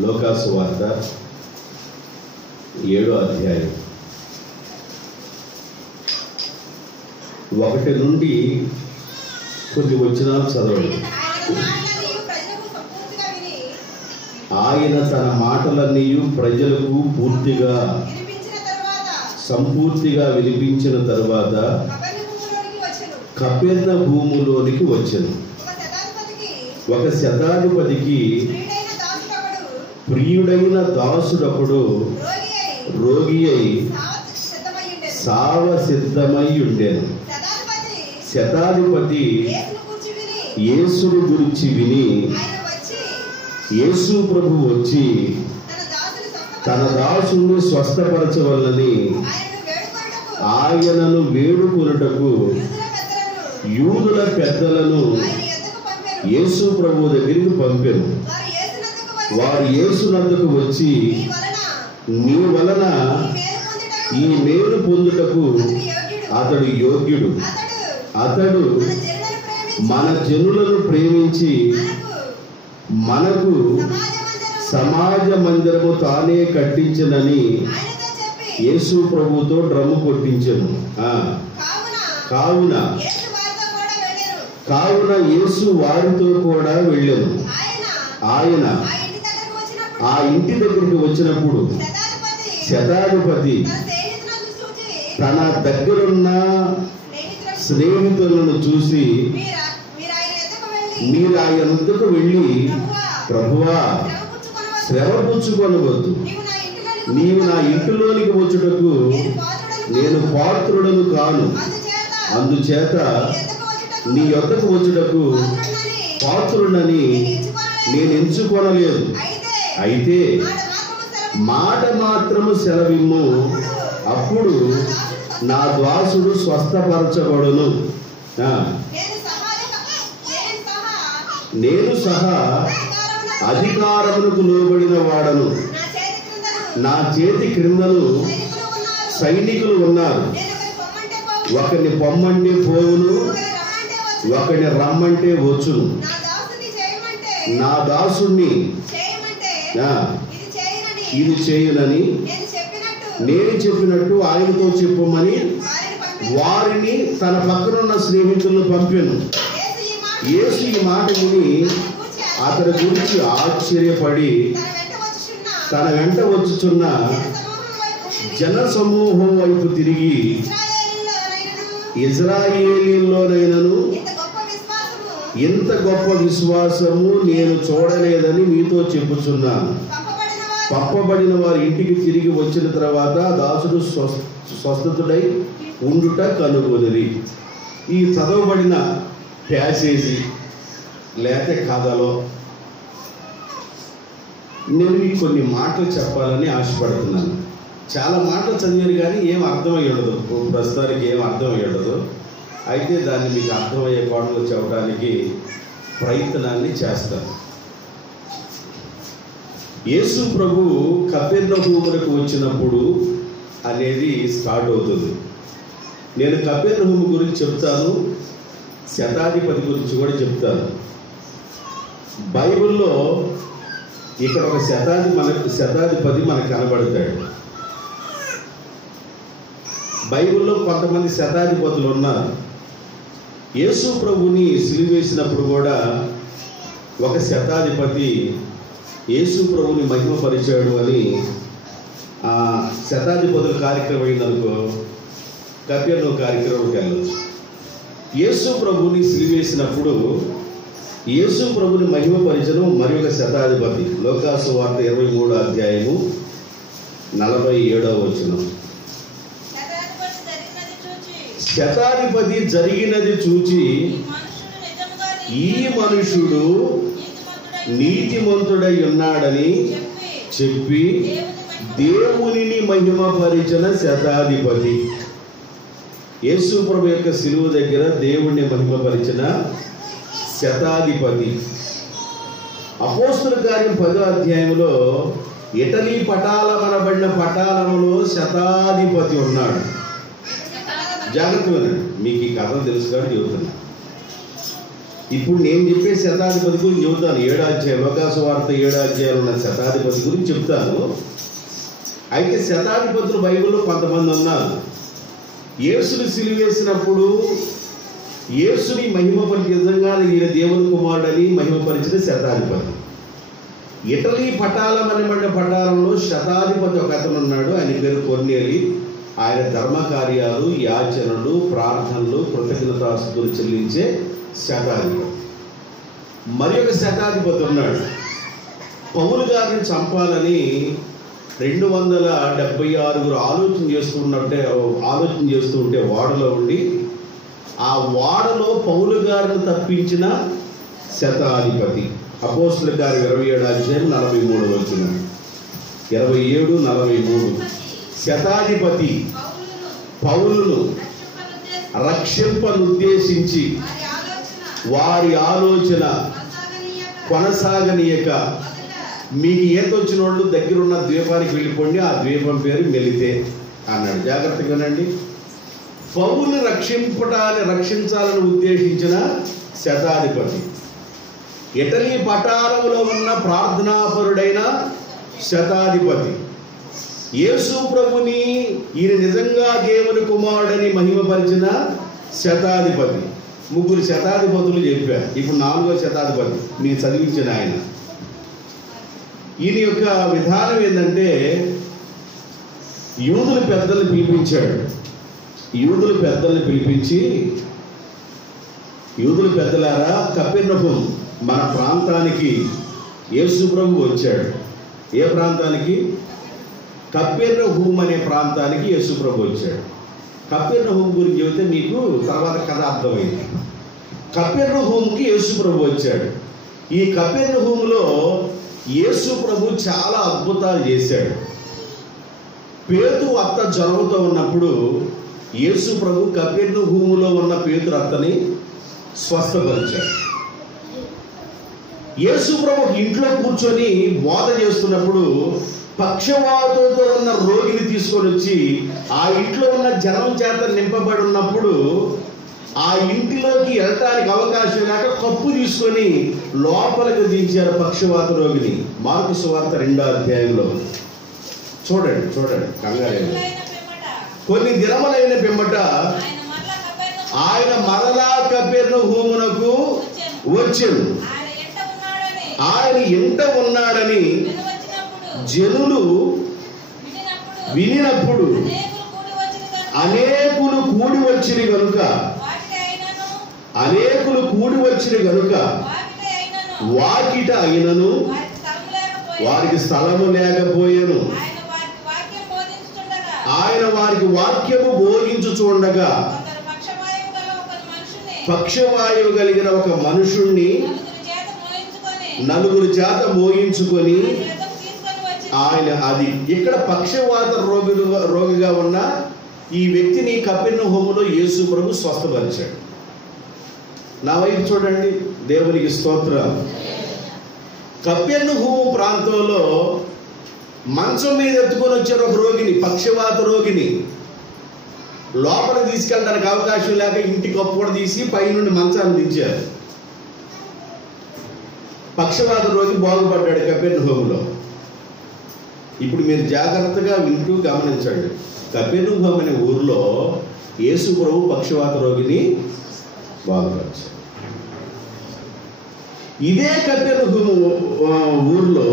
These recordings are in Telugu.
లోకాసు వార్త 7వ అధ్యాయం 1 నుండి కొన్ని వచనాలు చదవండి. ఆయన తన మాటలన్నీ ప్రజలకు పూర్తిగా సంపూర్తిగా వినిపించిన తరువాత కపెర్నహూములోనికి వచ్చెను. ఒక శతాధిపతికి ప్రియుడైన దాసుడొకడు రోగి అయి సావ సిద్ధమై ఉండెను. శతాధిపతి యేసును గురించి విని యేసు ప్రభు వచ్చి తన దాసుని స్వస్థపరచవలనని ఆయనను వేడుకొనుటకు యూదుల పెద్దలను యేసు ప్రభు దగ్గరికి పంపెను. వారు యేసునందుకు వచ్చి, నీ వలన ఈ మేలు పొందుటకు అతడు యోగ్యుడు, అతడు మన జనులను ప్రేమించి మనకు సమాజ మందిరము తానే కట్టించనని యేసు ప్రభుతో డ్రమ్ము కొట్టించెను. కావున యేసు వారితో కూడా వెళ్ళెను. ఆయన ఆ ఇంటి దగ్గరికి వచ్చినప్పుడు శతాధిపతి తన దగ్గరున్న స్నేహితులను చూసి, మీరు ఆయన వద్దకు వెళ్ళి, ప్రభువా, శ్రమ పుచ్చుకొనవద్దు, నీవు నా ఇంటిలోనికి వచ్చుటకు నేను పాత్రుడను కాను, అందుచేత నీ యొద్దకు వచ్చుటకు పాత్రుడని నేను ఎంచుకొనలేదు. అయితే మాట మాత్రము సెలవిమ్ము, అప్పుడు నా దాసుడు స్వస్థపరచబడును. నేను సహా అధికారమునకు లోబడిన వాడను, నా చేతి క్రిందను సైనికులు ఉన్నారు. ఒకరిని పొమ్మంటే పోవును, ఒకరిని రమ్మంటే వచ్చును. నా దాసుణ్ణి ఇది చేయునని నేను చెప్పినట్టు ఆయనతో చెప్పమని వారిని తన పక్కనున్న స్నేహితులను పంపాను. యేసు ఈ మాట విని అతని గురించి ఆశ్చర్యపడి తన వెంట వచ్చుచున్న జన సమూహం వైపు తిరిగి, ఇజ్రాయేలీలోనైనను ఇంత గొప్ప విశ్వాసము నేను చూడలేదని మీతో చెప్పుచున్నాను. పంపబడిన వారి ఇంటికి తిరిగి వచ్చిన తర్వాత దాసుడు స్వస్థతుడై ఉండుట కనుగొనిరి. ఈ చదవబడిన ప్యాసేజీ లేక కథలో నేను మీకు కొన్ని మాటలు చెప్పాలని ఆశపడుతున్నాను. చాలా మాటలు చదివారు కానీ ఏం అర్థమై ఉండదు, ప్రస్తుతానికి ఏం అర్థమై ఉండదు. అయితే దాన్ని మీకు అర్థమయ్యే కోణంలో చెప్పడానికి ప్రయత్నాన్ని చేస్తాను. యేసు ప్రభు కపెర్నహూమునకు వచ్చినప్పుడు అనేది స్టార్ట్ అవుతుంది. నేను కపెర్నహూము గురించి చెప్తాను, శతాధిపతి గురించి కూడా చెప్తాను. బైబిల్లో ఇక్కడ ఒక శతాధిపతి మనకు కనబడతాడు. బైబిల్లో కొంతమంది శతాధిపతులు ఉన్నారు. యేసు ప్రభుని సిలువేసినప్పుడు కూడా ఒక శతాధిపతి యేసు ప్రభుని మహిమపరిచాడు అని ఆ శతాధిపతుల కార్యక్రమం అయిందనుకో, కపెర్నహూము కార్యక్రమంకి వెళ్ళచ్చు. యేసు ప్రభుని సిలువేసినప్పుడు యేసు ప్రభుని మహిమపరిచను మరి ఒక శతాధిపతి. లోకాసు వార్త 23వ అధ్యాయము 47వ వచనం. శతాధిపతి జరిగినది చూచి, ఈ మనుషుడు నీతిమంతుడై ఉన్నాడని చెప్పి దేవునిని మహిమపరిచిన శతాధిపతి. యేసు ప్రభు యొక్క శిలువ దగ్గర దేవుణ్ణి మహిమపరిచిన శతాధిపతి. అపోస్తుల కార్యం 10వ అధ్యాయంలో ఇటలీ పటాలమనబడిన పటాలంలో శతాధిపతి ఉన్నాడు. జాగ్రత్తగా మీకు ఈ కథలు తెలుసు కానీ చెబుతున్నా. ఇప్పుడు నేను చెప్పే శతాధిపతి గురించి చెబుతాను. 7వ అధ్యాయం, లోకాసు వార్త 7వ అధ్యాయంలో ఉన్న శతాధిపతి గురించి చెప్తాను. అయితే శతాధిపతులు బైబిల్లో కొంతమంది ఉన్నారు. యేసుని సిలువేసినప్పుడు యేసుని మహిమపరిచి నిజంగా ఈయన దేవుని కుమారుడని మహిమపరిచిన శతాధిపతి. ఇటలీ పటాలం అనబడిన పటాలంలో శతాధిపతి ఒక అతను ఉన్నాడు. ఆయన పేరు కొర్నేలి. ఆయన ధర్మ కార్యాలు, యాచనలు, ప్రార్థనలు, కృతజ్ఞతాస్తుతులు చెల్లించే శతాధిపతి. మరి ఒక శతాధిపతి ఉన్నాడు. పౌలు గారిని చంపాలని 276 ఆలోచన చేస్తూ ఉంటే ఓడలో ఉండి ఆ ఓడలో పౌలు గారిని తప్పించిన శతాధిపతి. అపోస్తలుల కార్యం 27వ అధ్యాయం 43వ వచనం, 27, 43. శతాధిపతి పౌలును రక్షింపనుద్దేశించి వారి ఆలోచన కొనసాగనీయక మీకు ఈత వచ్చిన వాళ్ళు దగ్గరున్న ద్వీపానికి వెళ్ళిపోండి, ఆ ద్వీపం పేరు మెలితే అన్నాడు. జాగ్రత్తగానండి. పౌలుని రక్షించాలని ఉద్దేశించిన శతాధిపతి, ఇటలీ పటాలంలో ఉన్న ప్రార్థనాపరుడైన శతాధిపతి, యేసు ప్రభుని ఈయన నిజంగా దేవుని కుమారుడని మహిమపరిచిన శతాధిపతి. 3 శతాధిపతులు చెప్పారు. ఇప్పుడు 4వ శతాధిపతి మీకు చదివించిన ఆయన. ఈయన యొక్క విధానం ఏంటంటే యూదుల పెద్దల్ని పిలిపించాడు. యూదుల పెద్దల్ని పిలిపించి, యూదుల పెద్దలారా, కపెర్నహూం మన ప్రాంతానికి యేసు ప్రభు వచ్చాడు. ఏ ప్రాంతానికి? కపెర్నహూం అనే ప్రాంతానికి యేసు ప్రభు వచ్చాడు. కపెర్నహూం గురించి చెబితే మీకు తర్వాత కథ అర్థమైంది. కపెర్నహూంకి యేసు ప్రభు వచ్చాడు. ఈ కపెర్నహూంలో యేసు ప్రభు చాలా అద్భుతాలు చేశాడు. పేతురు అత్త జ్వరంతో ఉన్నప్పుడు యేసు ప్రభు కపెర్నహూములో ఉన్న పేతురు అత్తని స్వస్థపరిచాడు. యేసు ప్రభు ఇంట్లో కూర్చొని బోధ చేస్తున్నప్పుడు పక్షవాతంతో ఉన్న రోగిని తీసుకొని వచ్చి ఆ ఇంట్లో ఉన్న జనం చేత నింపబడి ఉన్నప్పుడు ఆ ఇంటిలోకి వెళ్ళటానికి అవకాశం లేక కప్పు తీసుకొని లోపలికి దించారు పక్షవాత రోగిని. మార్కు సువార్త 2వ అధ్యాయంలో చూడండి కంగారు. కొన్ని దినములైన పిమ్మట ఆయన మరలా కపెర్నహూమునకు వచ్చెను. ఆయన ఇంట ఉన్నాడని జనులు వినినప్పుడు అనేకులు కూడి వచ్చిన గనుక వాకిట అయినను వారికి స్థలము లేకపోయేను. ఆయన వారికి వాక్యము బోధించుచుండగా పక్షవాయువు కలిగిన ఒక మనుషుణ్ణి 4 చేత మోయించుకొని ఆయన, అది ఇక్కడ పక్షవాత రోగిగా ఉన్న ఈ వ్యక్తిని కపెర్నహూములో యేసు ప్రభు స్వస్థపరిచాడు. నా వైపు చూడండి, దేవునికి స్తోత్రం. కపెర్నహూము ప్రాంతంలో మంచం మీద ఎత్తుకొని వచ్చారు ఒక రోగిని, పక్షవాత రోగిని. లోపలికి తీసుకెళ్ళడానికి అవకాశం లేక ఇంటి కప్పు కూడా తీసి పైనుండి మంచాన్ని దించారు. పక్షవాత రోగి బాగుపడ్డాడు కపెర్నహూములో. ఇప్పుడు మీరు జాగ్రత్తగా వింటూ గమనించండి. కపెర్నహూం అనే ఊరిలో యేసు ప్రభు పక్షవాత రోగిని బాగుపరిచాడు. ఇదే కపెర్నహూం ఊరిలో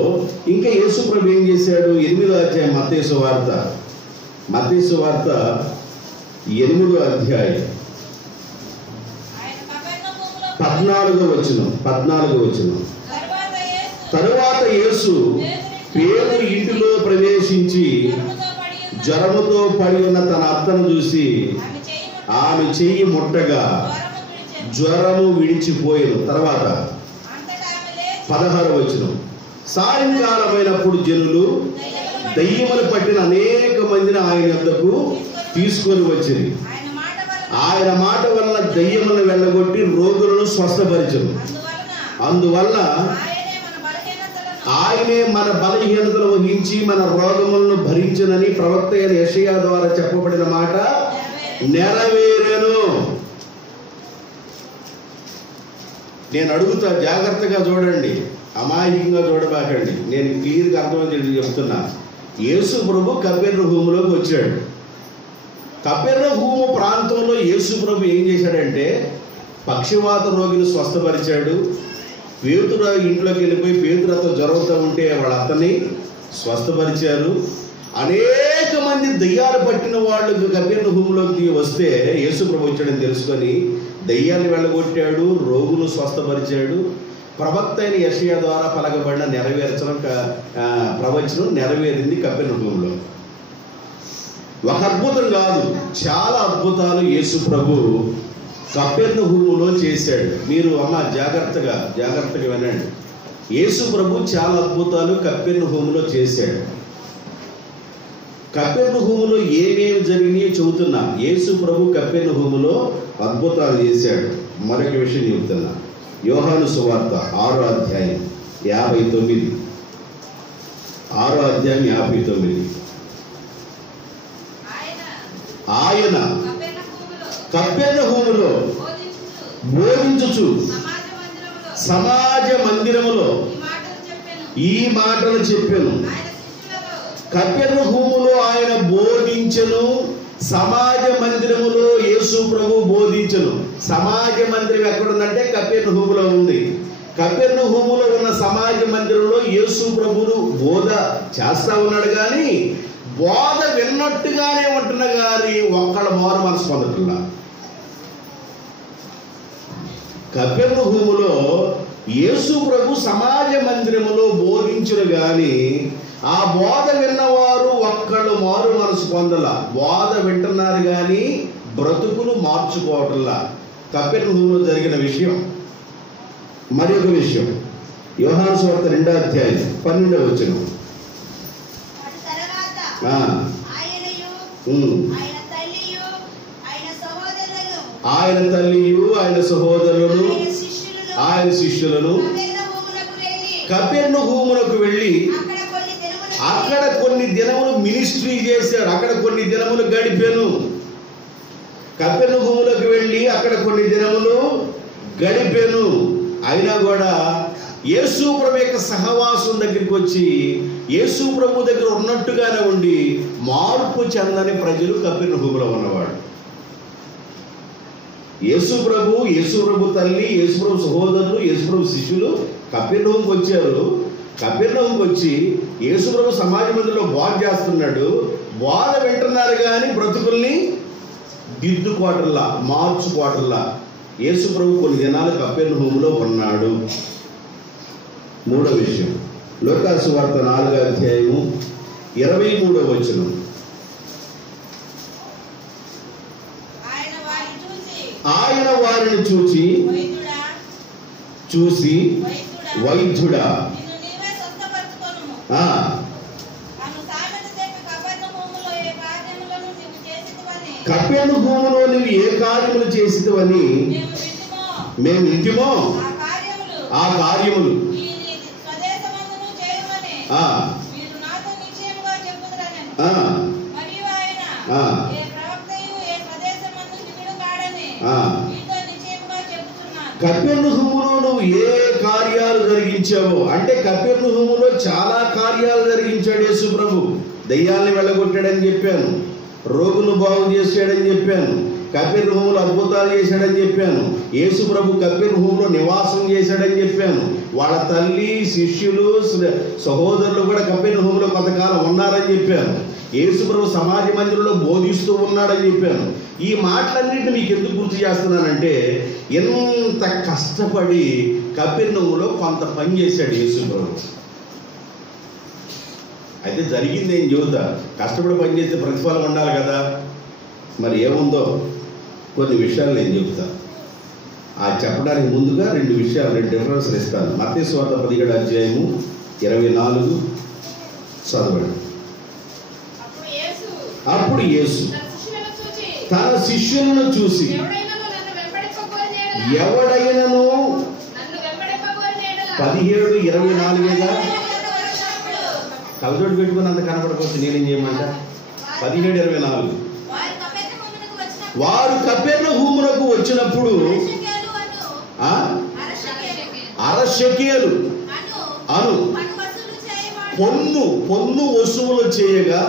ఇంకా యేసు ప్రభు ఏం చేశాడు? 8వ అధ్యాయం మత్తయి సువార్త 8వ అధ్యాయం 14వ వచనం. తరువాత యేసు పేతురు ఇంటిలో ప్రవేశించి జ్వరముతో పడి ఉన్న తన అత్తను చూసి ఆమె చెయ్యి ముట్టగా జ్వరము విడిచిపోయేను. తర్వాత 16వ వచనం. సాయంకాలమైనప్పుడు జనులు దయ్యములు పట్టిన అనేక మందిని ఆయన వద్దకు తీసుకొని వచ్చింది. ఆయన మాట వలన దయ్యములను వెళ్ళగొట్టి రోగులను స్వస్థపరిచెను. అందువల్ల ఆయనే మన బలహీనతలు వహించి మన రోగములను భరించునని ప్రవక్త అయిన యెషయా ద్వారా చెప్పబడిన మాట నెరవేరెను. నేను అడుగుతా, జాగ్రత్తగా చూడండి, అమాయకంగా చూడబాకండి. నేను క్లియర్గా అర్థమవుతుంది చెప్తున్నా. యేసు ప్రభు కపెర్నహూములోకి వచ్చాడు. కపెర్నహూము ప్రాంతంలో యేసు ప్రభు ఏం చేశాడంటే పక్షవాత రోగిని స్వస్థపరిచాడు. పేతురు ఇంట్లోకి వెళ్ళిపోయి పేతురుతో జ్వరంతో ఉంటే వాళ్ళ అతన్ని స్వస్థపరిచారు. అనేక మంది దయ్యాలు పట్టిన వాళ్ళు కపెర్నహూములోకి వస్తే యేసు ప్రభు వచ్చాడని తెలుసుకొని దయ్యాన్ని వెళ్ళగొట్టాడు, రోగులు స్వస్థపరిచాడు. ప్రవక్త అయిన యెషయా ద్వారా పలకబడిన ప్రవచనం నెరవేరింది కపెర్నహూములో. ఒక అద్భుతం కాదు, చాలా అద్భుతాలు యేసు ప్రభు కపెర్నహూములో చేశాడు. మీరు జాగ్రత్తగా వినండి. యేసు ప్రభు చాలా అద్భుతాలు కపెర్నహూములో చేశాడు. కపెర్నహూములో ఏమేమి జరిగినాయో చెబుతున్నా. యేసు ప్రభు కపెర్నహూములో అద్భుతాలు చేశాడు. మరొక విషయం చెబుతున్నా. యోహాను సువార్త 6వ అధ్యాయం 59. 6వ అధ్యాయం 59. ఆయన కపెర్నహూములో బోధించుచు సమాజ మందిరములో ఈ మాటలు చెప్పెను. కపెర్నహూములో ఆయన బోధించెను, సమాజ మందిరములో యేసు ప్రభు బోధించెను. సమాజ మందిరం ఎక్కడుందంటే కపెర్నహూములో ఉంది. కపెర్నహూములో ఉన్న సమాజ మందిరంలో యేసు ప్రభువును బోధ చేస్తా ఉన్నాడు. కానీ బోధ విన్నట్టుగానే ఉంటున్నా కానీ ఒక్కళ్ళ మారు మనసు పొందట్లా. కపెర్నహూములో యేసు ప్రభు సమాజ మందిరములో బోధించును గాని ఆ బోధ విన్నవారు ఒక్కళ్ళు మారు మనసు పొందలా. బోధ వింటున్నారు కానీ బ్రతుకులు మార్చుకోవటంలా. కపెర్నహూములో జరిగిన విషయం. మరి ఒక విషయం, యోహాను సువార్త 2వ అధ్యాయం 12వ వచనం. ఆయన తల్లియు ఆయన సహోదరులను ఆయన శిష్యులను కపెర్నహూమునకు వెళ్ళి అక్కడ కొన్ని దినములు మినిస్ట్రీ చేశారు. అక్కడ కొన్ని దినములు గడిపాను. కపెర్నహూములకు వెళ్ళి అక్కడ కొన్ని దినములు గడిపాను. అయినా కూడా యేసు ప్రభు యొక్క సహవాసం దగ్గరికి వచ్చి యేసు ప్రభు దగ్గర ఉన్నట్టుగానే ఉండి మార్పు చెందని ప్రజలు కపెర్నహూములో ఉన్నవాడు. యేసు ప్రభు తల్లి, యేసు ప్రభు సహోదరులు, యేసు ప్రభు శిష్యులు కపెర్నహూముకు వచ్చారు. కపెర్నహూముకు వచ్చి యేసు ప్రభు సమాజ మందిరంలో బోధ చేస్తున్నాడు. బోధ వింటున్నారు కానీ బ్రతుకుల్ని దిద్దుకోవటంలా, మార్చుకోవటంలా. యేసు ప్రభు కొన్ని దినాలు కపెర్నహూములో ఉన్నాడు. మూడో విషయం, లూకా సువార్త 4వ అధ్యాయము 23వ వచనం. ఆయన వారిని చూసి వైద్యుడా కపెర్నహూములో నువ్వు ఏ కార్యములు చేసినవని మేము వింటిమో ఆ కార్యములు కపెర్నహూములో నువ్వు ఏ కార్యాలు జరిగించావో అంటే కపెర్నహూములో చాలా కార్యాలు జరిగించాడు యేసు ప్రభు. దయ్యాల్ని వెళ్ళగొట్టాడని చెప్పాను, రోగులు బాగు చేశాడని చెప్పాను, కపెర్నహూములో అద్భుతాలు చేశాడని చెప్పాను. యేసు ప్రభు కపెర్నహూములో నివాసం చేశాడని చెప్పాను. వాళ్ళ తల్లి, శిష్యులు, సహోదరులు కూడా కపెర్నహూములో కొంతకాలం ఉన్నారని చెప్పాను. యేసు ప్రభు సమాజ మందిరంలో బోధిస్తూ ఉన్నాడని చెప్పాను. ఈ మాటలన్నింటినీ మీకు ఎందుకు గుర్తు చేస్తున్నానంటే ఎంత కష్టపడి కపెర్నహూములో కొంత పని చేశాడు యేసు ప్రభు. అయితే జరిగింది ఏం చెబుతా. కష్టపడి పని చేస్తే ప్రతిఫలం ఉండాలి కదా. మరి ఏముందో కొన్ని విషయాలు నేను చెబుతా. ఆ చెప్పడానికి ముందుగా రెండు డిఫరెన్స్లు ఇస్తాను. మత్తయి సువార్త 17వ అధ్యాయము 24 చదవండి. అప్పుడు యేసు తన శిష్యులను చూసి ఎవడైనను 17:24 కవితోటి పెట్టుకున్నంత కనపడకపోతే నేనేం చేయమంట. 17:24 వారు కపెర్నహూమునకు వచ్చినప్పుడు అరశకేలు అను పొన్ను వసూలు చేయగా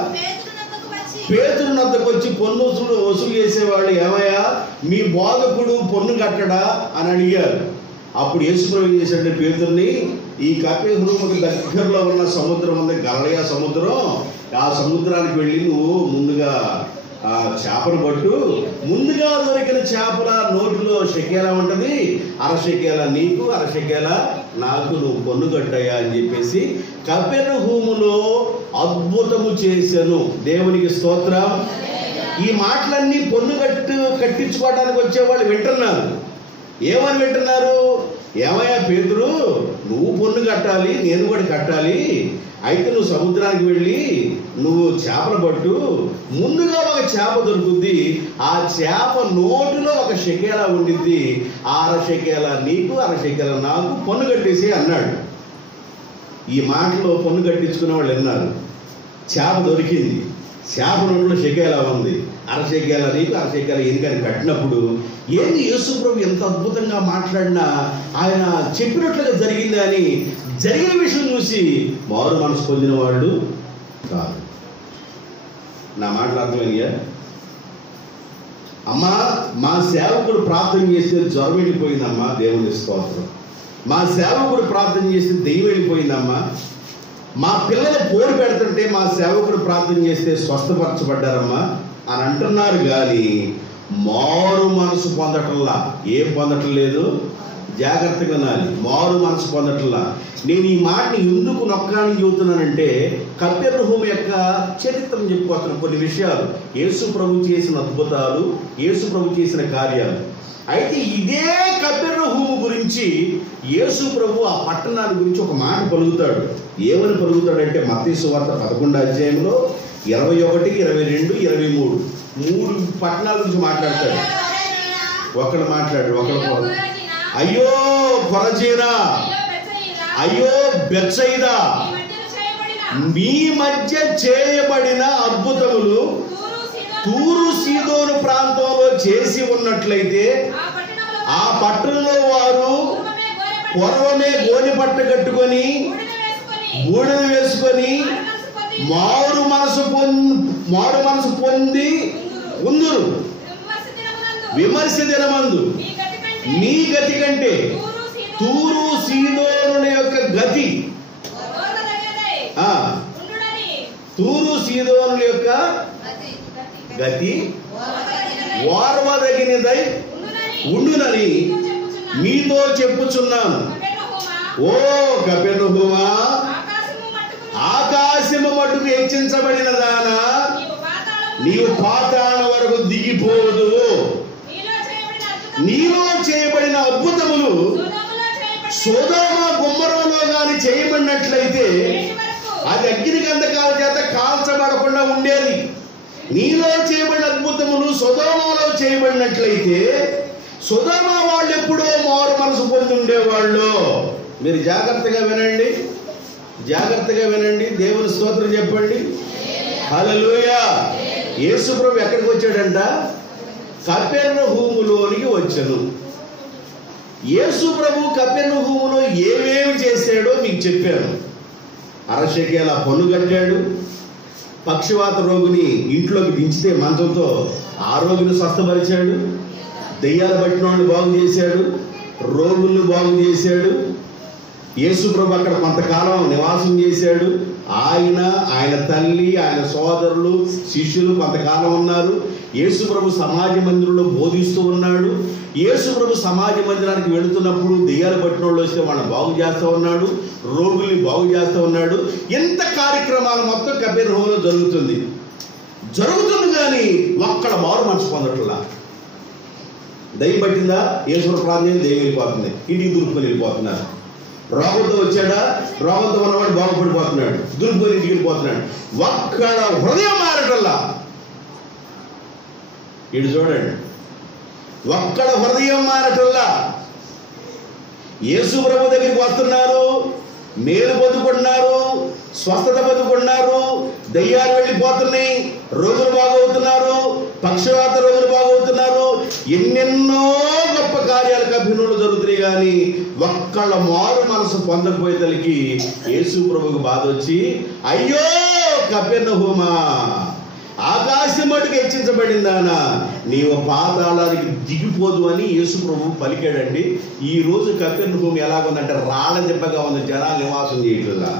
పేతురు నద్దకు వచ్చి పన్ను వసూలు చేసేవాళ్ళు, ఏమయ్యా మీ బోధకుడు పన్ను కట్టడా అని అడిగారు. అప్పుడు యేసుప్రభు ఏం చేశాడంటే పేతురుని, ఈ కపెర్నహూముకు దగ్గరలో ఉన్న సముద్రం ఉంది, గలిలయ సముద్రం, ఆ సముద్రానికి వెళ్ళి నువ్వు ముందుగా ఆ చేపను పట్టు, ముందుగా దొరికిన చేపల నోటిలో షెకేలా ఉంటుంది, అరశకేల నీకు అరశకేల నాకు, నువ్వు పన్ను కట్టయ్యా అని చెప్పేసి కపెర్నహూములో అద్భుతము చేశాను. దేవునికి స్తోత్రం. ఈ మాటలన్నీ పన్ను కట్టించుకోవడానికి వచ్చేవాళ్ళు వింటున్నారు. ఏమని వింటున్నారు? ఏమయ్యా పేతురు, నువ్వు పన్ను కట్టాలి, నేను కూడా కట్టాలి, అయితే నువ్వు సముద్రానికి వెళ్ళి నువ్వు చేపలు పట్టు, ముందుగా ఒక చేప దొరుకుద్ది, ఆ చేప నోటిలో ఒక షెకేలా ఉండిద్ది, అరశకేల నీకు అరశకేల నాకు, పన్ను కట్టేసి అన్నాడు. ఈ మాటలో పన్ను కట్టించుకునే వాళ్ళు విన్నారు. చేప దొరికింది, చేప నోట్లో షెకేలా ఉంది, అరశకేల నీకు అరశకేల ఎందుకని కట్టినప్పుడు ఏంది యేసుప్రభు ఎంత అద్భుతంగా మాట్లాడినా ఆయన చెప్పినట్లుగా జరిగింది అని జరిగిన విషయం చూసి మారు మనసు పొందిన వాళ్ళు కాదు. నా మాటలు అర్థమయ్యా? అమ్మా మా సేవకుడు ప్రార్థన చేస్తే జ్వరం వెళ్ళిపోయిందమ్మా, దేవుని స్తోత్రం. మా సేవకుడు ప్రార్థన చేస్తే దెయ్యం వెళ్ళిపోయిందమ్మా. మా పిల్లలు పోరు పెడుతుంటే మా సేవకుడు ప్రార్థన చేస్తే స్వస్థపరచబడ్డారమ్మా అని అంటున్నారు. కానీ మారు మనసు పొందటంలా. ఏం పొందటం లేదు? జాగ్రత్తగా వినాలి. మారు మనసు పొందటంలా. నేను ఈ మాటని ఎందుకు నొక్కాలని చెబుతున్నానంటే కపెర్నహూము యొక్క చరిత్రను చెప్పుకోవచ్చు. కొన్ని విషయాలు, యేసు ప్రభు చేసిన అద్భుతాలు, యేసు ప్రభు చేసిన కార్యాలు. అయితే ఇదే కపెర్నహూము గురించి యేసు ప్రభు ఆ పట్టణాన్ని గురించి ఒక మాట పలుకుతాడు. ఏమని పలుకుతాడంటే మత్తయి సువార్త 11వ అధ్యాయంలో 21, 22, 23 మూడు పట్టణాల గురించి మాట్లాడతాడు. ఒకడు మాట్లాడు, ఒకడు అయ్యో కొరజీనా, అయ్యో బెత్సయిదా, మీ మధ్య చేయబడిన అద్భుతములు తూరు సీదోను ప్రాంతంలో చేసి ఉన్నట్లయితే ఆ పట్టణంలో వారు పూర్వమే గోని పట్ట కట్టుకొని బూడిద వేసుకొని మారు మనసు పొంది ఉందురు. విమర్శ దినమందు మీ గతి కంటే తూరు సీదోనుల యొక్క గతి, తూరు సీదోనుల యొక్క గతి ఓర్వదగినదై ఉండునని మీతో చెప్పుచున్నాను. ఓ కపెర్నహూమా, ఆకాశము మట్టుకు హెచ్చించబడిన దానా, నీవు పాతాళం వరకు దిగిపోదు. నీలో చేయబడిన అద్భుతములు సొదొమ గొమొర్రాలో గాని చేయబడినట్లయితే అది అగ్ని గంధకాల చేత కాల్చబడకుండా ఉండేది. నీలో చేయబడిన అద్భుతములు సొదొమలో చేయబడినట్లయితే సొదొమ వాళ్ళు ఎప్పుడో మారు మనసు పొంది ఉండేవాళ్ళు. మీరు జాగ్రత్తగా వినండి, జాగ్రత్తగా వినండి. దేవుని స్తోత్రం చెప్పండి. హల్లెలూయా. యేసు ప్రభు ఎక్కడికి వచ్చాడంట? కపెర్నహూములోనికి వచ్చాను. యేసు ప్రభు కపెర్నహూములో ఏమేమి చేశాడో మీకు చెప్పాను. అరశకేల పన్ను కట్టాడు. పక్షవాత రోగిని ఇంట్లోకి దించితే మంచంతో ఆ రోగిని స్వస్థపరిచాడు. దెయ్యాలు పట్టిన వాడిని బాగు చేశాడు. రోగులను బాగు చేశాడు. యేసు ప్రభు అక్కడ కొంతకాలం నివాసం చేశాడు. ఆయన తల్లి, ఆయన సోదరులు, శిష్యులు కొంతకాలం ఉన్నారు. యేసు ప్రభు సమాజ మందిరంలో బోధిస్తూ ఉన్నాడు. యేసు ప్రభు సమాజ మందిరానికి వెళుతున్నప్పుడు దెయ్యాలు పట్టిన వాళ్ళు వస్తే వాళ్ళని బాగు చేస్తూ ఉన్నాడు, రోగుల్ని బాగు చేస్తూ ఉన్నాడు. ఎంత కార్యక్రమాలు మొత్తం కపెర్నహూములో జరుగుతుంది కానీ ఒక్కడ మారు మనసు పొందట్లా. దయ్యం పట్టిందా? యేసు ప్రార్థన దెయ్యం వెళ్ళిపోతుంది, ఇంటికి దురుపుకొని వెళ్ళిపోతున్నారు. రోగంతో వచ్చాడా? రోగంతో ఉన్నవాడు బాగుపడిపోతున్నాడు, దుర్బలి ఇంటికి వెళ్ళిపోతున్నాడు. ఒక్కడ హృదయం మారటల్లా. ఇటు చూడండి, ఒక్కడ హృదయం మారటల్లా. యేసు ప్రభు దగ్గరికి వస్తున్నారు, మేలు పొందుకుంటున్నారు, స్వస్థత పొందుకున్నారు, దయ్యాలు వెళ్ళిపోతున్నాయి, రోగులు బాగవుతున్నారు, పక్షవాత రోగులు బాగవుతున్నారు, ఎన్నెన్నో గొప్ప కార్యాలు కపినూలు జరుగుతున్నాయి. కానీ ఒక్కళ్ళ మారు మనసు పొందకపోయేతలకి యేసు ప్రభువుకు బాధ వచ్చి, అయ్యో కపెర్నహూమా, ఆకాశం మటుకు హెచ్చించబడిందానా, నీవు పాతాళానికి దిగిపోదు అని యేసు ప్రభువు పలికాడండి. ఈ రోజు కపెర్నహూము ఎలాగుందంటే రాళ్ళ దెబ్బగా ఉంది, జనాలు నివాసం చేయట్లా.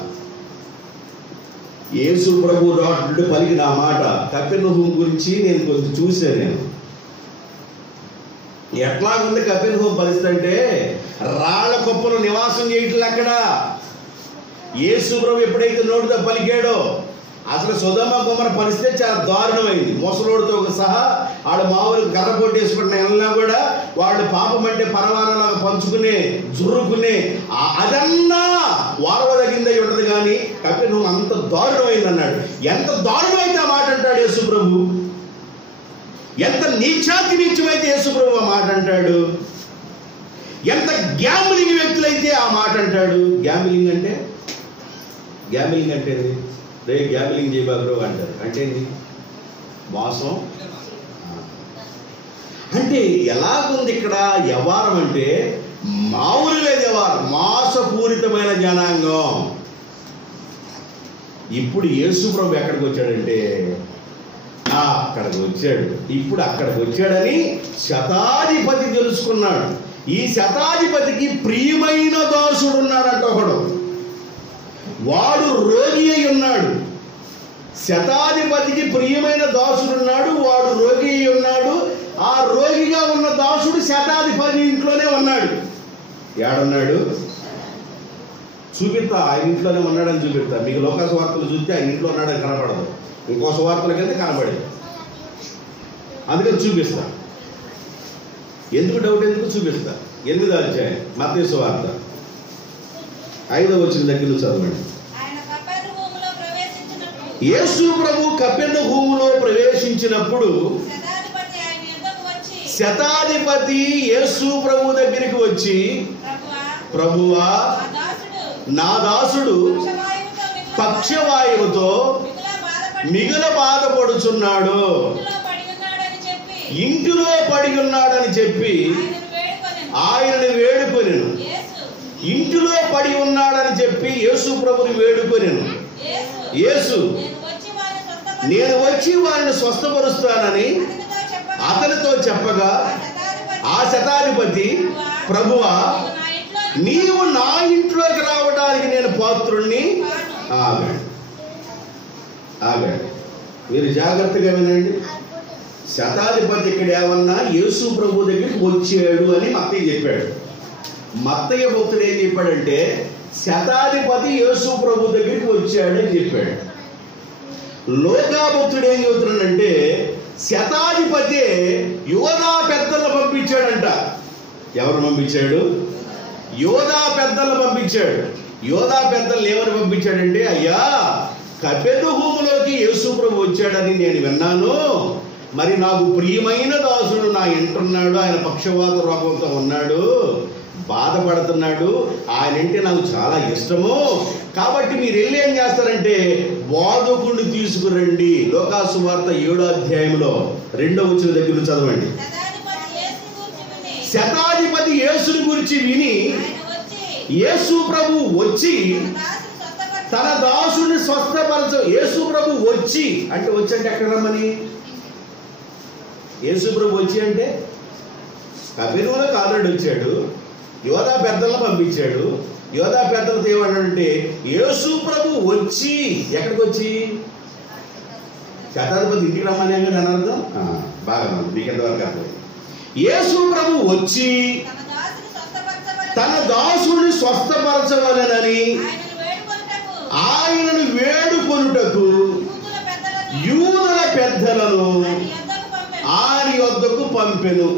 యేసు ప్రభు రాడు పలికిన ఆ మాట కపెర్నహూము గురించి నేను కొంచెం చూశాను. నేను ఎట్లాగుంది కపెర్నహూము పరిస్థితి అంటే, రాళ్ల కుప్పలు నివాసం చేయట్లేదు అక్కడ. యేసు ప్రభు ఎప్పుడైతే నోటితో పలికాడో అసలు సొదొమ గొమొర పరిస్థితి చాలా దారుణమైంది. ముసలోడితో సహా వాడు మామూలు కర్ర కొట్టేసుకుంటున్న వెళ్ళినా కూడా వాళ్ళు పాపం అంటే పరమాణలాగా పంచుకునే జుర్రుకునే అదన్నా వారవదగిందై ఉంటుంది. కానీ కాబట్టి నువ్వు అంత దారుణమైంది అన్నాడు. ఎంత దారుణమైతే ఆ మాట అంటాడు యేసు ప్రభు, ఎంత నీచాతి నీచమైతే యేసు ప్రభు ఆ మాట అంటాడు, ఎంత గ్యాంబ్లింగ్ వ్యక్తులైతే ఆ మాట అంటాడు. గ్యాంబ్లింగ్ అంటే రే గ్యాంబ్లింగ్ చేయబాబు అంటారు. అంటే ఏంటి? మోసం. అంటే ఎలాగుంది ఇక్కడ వ్యవహారం అంటే మామూలు లేదు వ్యవహారం, మోసపూరితమైన జనాంగం. ఇప్పుడు యేసు ప్రభు ఎక్కడికి వచ్చాడంటే అక్కడికి వచ్చాడు. ఇప్పుడు అక్కడికి వచ్చాడని శతాధిపతి తెలుసుకున్నాడు. ఈ శతాధిపతికి ప్రియమైన దాసుడు ఉన్నాడంట ఒకడు, వాడు రోగి అయి ఉన్నాడు. శతాధిపతికి ప్రియమైన దాసుడు ఉన్నాడు, వాడు రోగి అయి ఉన్నాడు. ఆ రోగిగా ఉన్న దాసుడు శతాధిపతి ఇంట్లోనే ఉన్నాడు. ఏడున్నాడు చూపిస్తా, ఆయన ఇంట్లోనే ఉన్నాడని చూపిస్తా. మీకు లోక సువార్తలు చూస్తే ఆయన ఇంట్లో ఉన్నాడని కనపడదు, ఇంకో సువార్తల కింద కనపడదు. అందుకని చూపిస్తా. ఎందుకు డౌట్, ఎందుకు చూపిస్తా. 8వ అధ్యాయం మత్తయి సువార్త 5వ వచనం దగ్గర చదవండి. యేసు ప్రభు కపెర్నహూములో ప్రవేశించినప్పుడు శతాధిపతి యేసు ప్రభు దగ్గరికి వచ్చి, ప్రభువా, నా దాసుడు పక్షవాయువుతో మిగుల బాధపడుచున్నాడు, ఇంటిలో పడి ఉన్నాడని చెప్పి ఆయనను వేడుకొనెను. ఇంటిలో పడి ఉన్నాడని చెప్పి యేసు ప్రభుని వేడుకొనెను. యేసు, నేను వచ్చి వారిని స్వస్థపరుస్తానని అతనితో చెప్పగా ఆ శతాధిపతి, ప్రభువా, నీవు నా ఇంట్లోకి రావడానికి నేను పాత్రుణ్ణి. ఆగాడు. మీరు జాగ్రత్తగా వినండి. శతాధిపతి ఇక్కడ ఏమన్నా యేసు ప్రభు దగ్గరికి వచ్చాడు అని మత్తయి చెప్పాడు. మత్తయి భక్తుడు ఏం చెప్పాడంటే శతాధిపతి యేసు ప్రభు దగ్గరికి వచ్చాడు అని చెప్పాడు. లోకా భక్తుడు ఏం చెబుతున్నాడంటే శతాధిపతి యోధా పెద్దలను పంపించాడంట. ఎవరు పంపించాడు? యోధా పెద్దలను పంపించాడు. యోధా పెద్దలు ఏమని పంపించాడంటే, అయ్యా, కపెర్నహూములోకి యేసు ప్రభు వచ్చాడని నేను విన్నాను, మరి నాకు ప్రియమైన దాసుడు నా ఇంటున్నాడు, ఆయన పక్షవాత రోగంతో ఉన్నాడు, బాధపడుతున్నాడు, ఆయన అంటే నాకు చాలా ఇష్టము, కాబట్టి మీరు వెళ్ళి ఏం చేస్తారంటే బోధకుడిని తీసుకురండి. లోకా సువార్త 7వ అధ్యాయంలో 2వ వచనం దగ్గర చదవండి. శతాధిపతి యేసుని గురించి విని యేసు ప్రభు వచ్చి తన దాసుని స్వస్థపరచ. యేసు ప్రభు వచ్చి అంటే ఎక్కడ రమ్మని? యేసు ప్రభు వచ్చి అంటే కపెర్నహూములోకి ఆల్రెడీ వచ్చాడు, యోధా పెద్దలను పంపించాడు. యోధా పెద్దలతో ఏమన్నాడంటే యేసు ప్రభు వచ్చి, ఎక్కడికి వచ్చి? శతాధిపతి ఇంటికి రమ్మని అని అర్థం. బాగా మీకు ఎంతవరకు అర్థం? యేసు ప్రభు వచ్చి తన దాసుని స్వస్థపరచవలెనని ఆయనను వేడుకొనుటకు యూదుల పెద్దలను ఆయన యొద్దకు పంపెను.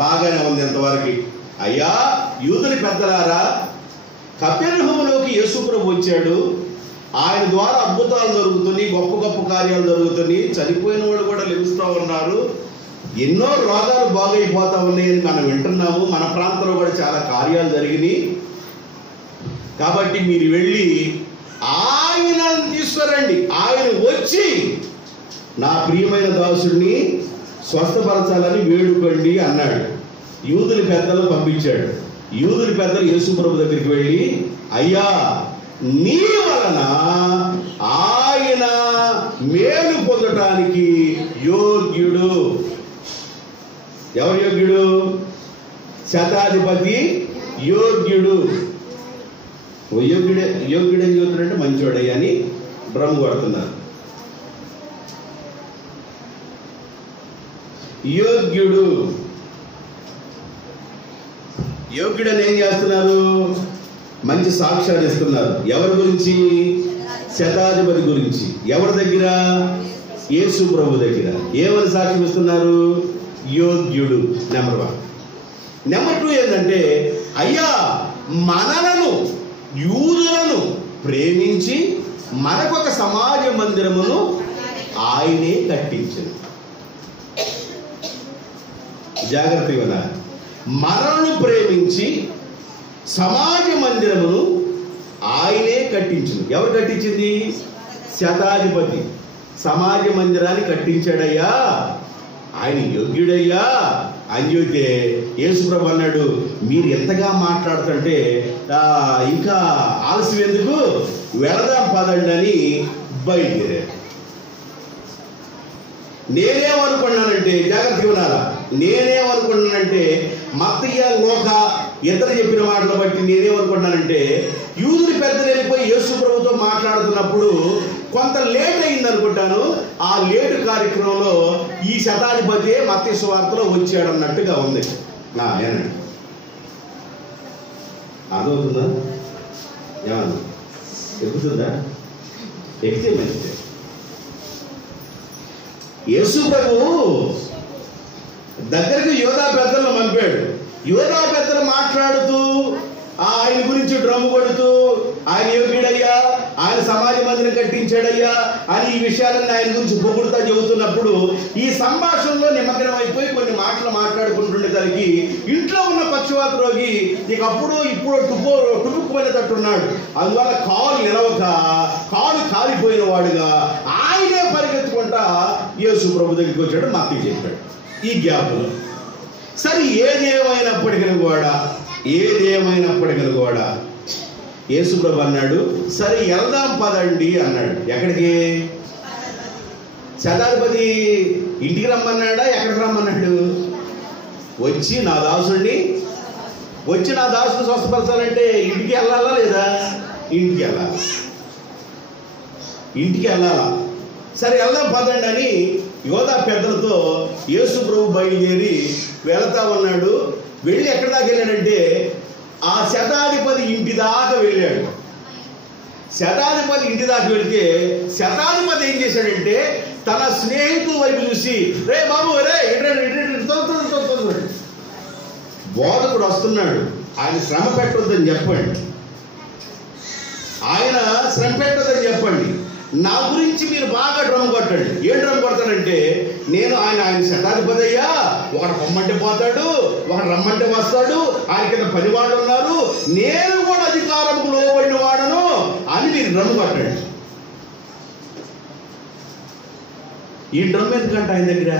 బాగానే ఉంది ఎంతవరకు. అయ్యా, యూదుల పెద్దలారా, కపెర్నహూములోకి యేసు ప్రభు వచ్చాడు, ఆయన ద్వారా అద్భుతాలు జరుగుతున్నాయి, గొప్ప గొప్ప కార్యాలు జరుగుతున్నాయి, చనిపోయిన వాళ్ళు కూడా లభిస్తూ ఉన్నారు, ఎన్నో రోగాలు బాగైపోతా ఉన్నాయని మనం వింటున్నాము, మన ప్రాంతంలో కూడా చాలా కార్యాలు జరిగినాయి, కాబట్టి మీరు వెళ్ళి ఆయన తీసుకురండి. ఆయన వచ్చి నా ప్రియమైన దాసుడిని స్వస్థపరచాలని వేడుకోండి అన్నాడు. యూదుల పెద్దలు పంపించాడు. యూదుల పెద్దలు యేసు ప్రభు దగ్గరికి వెళ్ళి, అయ్యా నీ వలన ఆయన మేలు పొందటానికి యోగ్యుడు. ఎవరు యోగ్యుడు? శతాధిపతి యోగ్యుడు. యోగ్యుడని చూస్తున్నారంటే మంచోడయ్య అని డ్రమ్ కొడుతున్నారు. యోగ్యుడని ఏం చేస్తున్నారు? మంచి సాక్ష్యాలు ఇస్తున్నారు. ఎవరి గురించి? శతాధిపతి గురించి. ఎవరి దగ్గర? యేసు ప్రభు దగ్గర. ఏమని సాక్ష్యం ఇస్తున్నారు? యోగ్యుడు. నెంబర్ 1. నెంబర్ 2 ఏంటంటే, అయ్యా మనలను యూదులను ప్రేమించి మనకొక సమాజ మందిరమును ఆయనే కట్టించారు. జాగ్రత్తగా ఉన్నారు. మనలను ప్రేమించి సమాజ మందిరమును ఆయనే కట్టించింది. ఎవరు కట్టించింది? శతాధిపతి. సమాజ మందిరాన్ని కట్టించాడయ్యా, ఆయన యోగ్యుడయ్యా అని చెబితే యేసుప్రభు అన్నాడు, మీరు ఎంతగా మాట్లాడుతుంటే ఇంకా ఆలస్యం ఎందుకు, వెళదాం పదండి అని బయలుదేరారు. నేనేమనుకున్నానంటే, జాగ్రత్తగా ఉన్నారా, నేనేమనుకున్నానంటే మత్తయ్య లోక ఇద్దరు చెప్పిన మాటలు బట్టి నేనేమనుకున్నానంటే, యూదుల పెద్దలు వెళ్ళిపోయి యేసు ప్రభుతో మాట్లాడుతున్నప్పుడు కొంత లేట్ అయింది అనుకుంటాను. ఆ లేటు కార్యక్రమంలో ఈ శతాధిపతి మత్తయి సువార్తలో వచ్చాడు అన్నట్టుగా ఉంది. ఏనండి, అదవుతుందా? ఏమన్నా ఎక్కుతుందా? ఎక్కితే మంచిదే. యేసు ప్రభు దగ్గరికి యోధా పెద్దలను పంపాడు. యోధా పెద్దలు మాట్లాడుతూ ఆయన గురించి డ్రమ్ము కొడుతూ, ఆయన యోగ్యుడయ్యా, ఆయన సమాజ మందిరం కట్టించాడయ్యా అని ఈ విషయాలన్నీ ఆయన గురించి పొగుడుతా చెబుతున్నప్పుడు ఈ సంభాషణలో నిమగ్నం అయిపోయి కొన్ని మాటలు మాట్లాడుకుంటుండేసరికి ఇంట్లో ఉన్న పక్షవాత రోగి ఇక అప్పుడు ఇప్పుడు టుపుక్కుపోయినట్టున్నాడు. అందువల్ల కాలు నిలవక కాలు కాలిపోయిన వాడుగా ఆయనే పరిగెత్తుకుంటా యేసు ప్రభు దగ్గరికి వచ్చాడు. మాకు చెప్పాడు ఈ గ్యాప్లో. సరే, ఏదేమైనప్పటికీ కూడా యేసు ప్రభు అన్నాడు, సరే వెళ్దాం పదండి అన్నాడు. ఎక్కడికి? శతాధిపతి ఇంటికి రమ్మన్నాడా, ఎక్కడికి రమ్మన్నాడు? వచ్చి నా దాసుని స్వస్థపరచాలంటే ఇంటికి వెళ్ళాలా లేదా? ఇంటికి వెళ్ళాలా. సరే వెళ్దాం పదండి అని యోధా పెద్దలతో యేసు ప్రభు బయలుదేరి వెళతా ఉన్నాడు. వెళ్ళి ఎక్కడి దాకా వెళ్ళాడంటే ఆ శతాధిపతి ఇంటి దాకా వెళ్ళాడు. శతాధిపతి ఇంటి దాకా వెళితే శతాధిపతి ఏం చేశాడంటే తన స్నేహితుల వైపు చూసి, రే బాబు, రే బోధకుడు వస్తున్నాడు, ఆయన శ్రమ పెట్టొద్దని చెప్పండి, నా గురించి మీరు బాగా డ్రమ్ కొట్టండి. ఏం డ్రమ్ కొడతాడంటే, నేను ఆయన శతాధిపతి అయ్యా, ఒకడు పొమ్మంటే పోతాడు, ఒకడు రమ్మంటే వస్తాడు, ఆయన కింద 10 వాళ్ళు ఉన్నారు, నేను కూడా అధికారంకు లోబడిన వాడను అని మీరు డ్రమ్ కొట్టండి. ఈ డ్రమ్ ఎందుకంటే ఆయన దగ్గర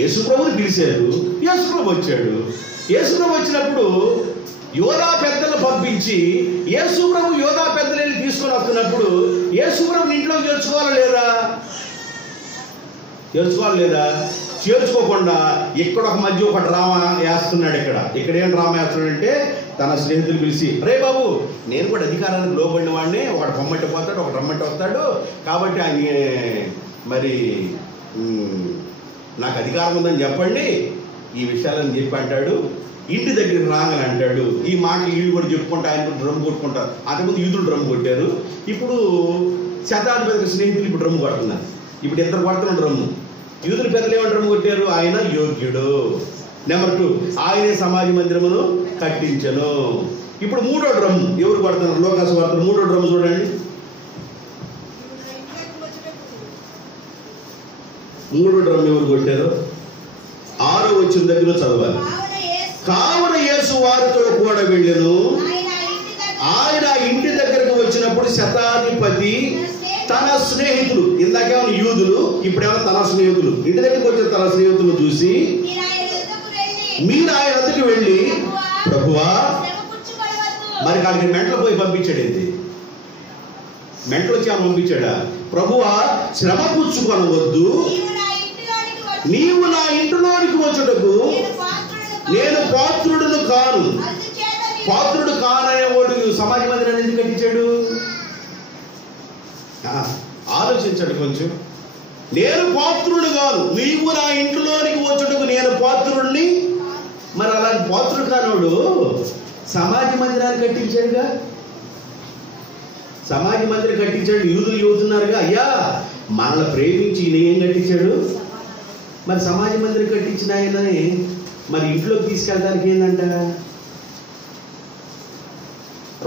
యేసు ప్రభుని పిలిచారు, యేసు ప్రభు వచ్చాడు. యేసు ప్రభు వచ్చినప్పుడు యోధా పెద్దలు పంపించి యేసు ప్రభు యోధా పెద్దలని తీసుకొని వస్తున్నప్పుడు యేసు ప్రభుని ఇంట్లో చేర్చుకోవాలా లేదా? చేర్చుకోకుండా ఇక్కడ ఒక మధ్య ఒక డ్రామా వేస్తున్నాడు. ఇక్కడ ఏం డ్రామా వేస్తున్నాడంటే తన స్నేహితులు పిలిచి, రే బాబు, నేను కూడా అధికారానికి లోబడిన వాడిని, ఒకడు పొమ్మంటే పోతాడు, ఒకడు రమ్మంటే వస్తాడు, కాబట్టి ఆయన మరి నాకు అధికారం ఉందని చెప్పండి, ఈ విషయాలని చెప్పి అంటాడు. ఇంటి దగ్గరికి రాగానే అంటాడు. ఈ మాట వీళ్ళు కూడా చెప్పుకుంటా ఆయన డ్రమ్ కొట్టుకుంటారు. అంతకుముందు యూదులు డ్రమ్ కొట్టారు, ఇప్పుడు శతాధిపతి స్నేహితులు ఇప్పుడు డ్రమ్ కొడుతున్నారు. ఇప్పుడు ఇద్దరు కొడుతున్న డ్రమ్ము. యూదుల పెద్దలు ఏమని డ్రమ్ కొట్టారు? ఆయన యోగ్యుడు. నెంబర్ 2, ఆయనే సమాజ మందిరమును కట్టించను. ఇప్పుడు 3వ డ్రమ్ ఎవరు కొడుతున్నారు? లోకాసు వార్త 3వ డ్రమ్ చూడండి. 3వ డ్రమ్ ఎవరు కొట్టారు? 6వ వచనం దగ్గర చదవాలి. కావున యేసు వారితో కూడా వెళ్ళెను. ఆయన ఇంటి దగ్గరకు వచ్చినప్పుడు శతాధిపతి తన స్నేహితులు, ఇందాకేమో యూదులు, ఇప్పుడేమో తన స్నేహితులు, ఇంటి దగ్గరికి వచ్చిన తన స్నేహితులు చూసి మీరు ఆయన వద్దకు వెళ్ళి, ప్రభువా, మరి వాళ్ళకి మెంటలు పోయి పంపించాడు. ఏంటి మెంటలు వచ్చి ఆమె పంపించాడా? ప్రభువా, శ్రమ పుచ్చుకొనవద్దు, నీవు నా ఇంటిలోనికి వచ్చుటకు నేను పాత్రుడును కాను. పాత్రుడు కాననేవాడు సమాజ మందిరాన్ని ఎందుకు కట్టించాడు? ఆలోచించాడు కొంచెం. నేను పాత్రుడు కాను, నీవు నా ఇంట్లోనికి వచ్చుటకు నేను పాత్రుడిని. మరి అలాంటి పాత్రుడు కానోడు సమాజ మందిరాన్ని కట్టించాడుగా. సమాజ మందిరం కట్టించాడు. యూదులు చెబుతున్నారుగా, అయ్యా మనల్ని ప్రేమించి ఈయన ఏం కట్టించాడు? మరి సమాజ మందిరం కట్టించిన ఆయనని మరి ఇంట్లోకి తీసుకెళ్ళడానికి ఏంటంట?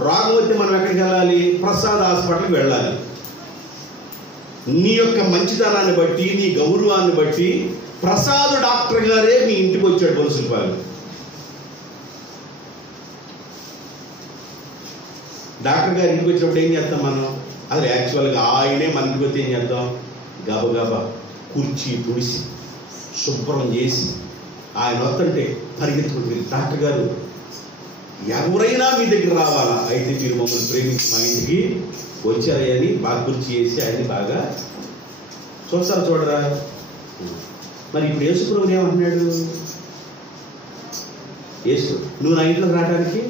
రోగం వస్తే మనం ఎక్కడికి వెళ్ళాలి? ప్రసాద్ హాస్పిటల్కి వెళ్ళాలి. నీ యొక్క మంచితనాన్ని బట్టి, నీ గౌరవాన్ని బట్టి ప్రసాద్ డాక్టర్ గారే మీ ఇంటికి వచ్చాడు బొలుసులపాలు. డాక్టర్ గారు ఇంటికి వచ్చినప్పుడు ఏం చేస్తాం మనం? అది యాక్చువల్గా ఆయనే మన ఇంటికి వస్తే ఏం చేద్దాం? గబగబా కుర్చీ తుడిసి శుభ్రం చేసి ఆయన వస్తుంటే పరిగెత్తుకుంటుంది, డాక్టర్ గారు ఎవరైనా మీ దగ్గర రావాలా, అయితే మీరు మమ్మల్ని ప్రేమించి మా ఇంటికి వచ్చారని బాగా కుర్చీ చేసి ఆయన్ని బాగా చూస్తారా చూడరా. మరి ఇప్పుడు యేసు ప్రభువు ఏమంటున్నాడు? యేసు, నువ్వు నా ఇంట్లోకి రావడానికి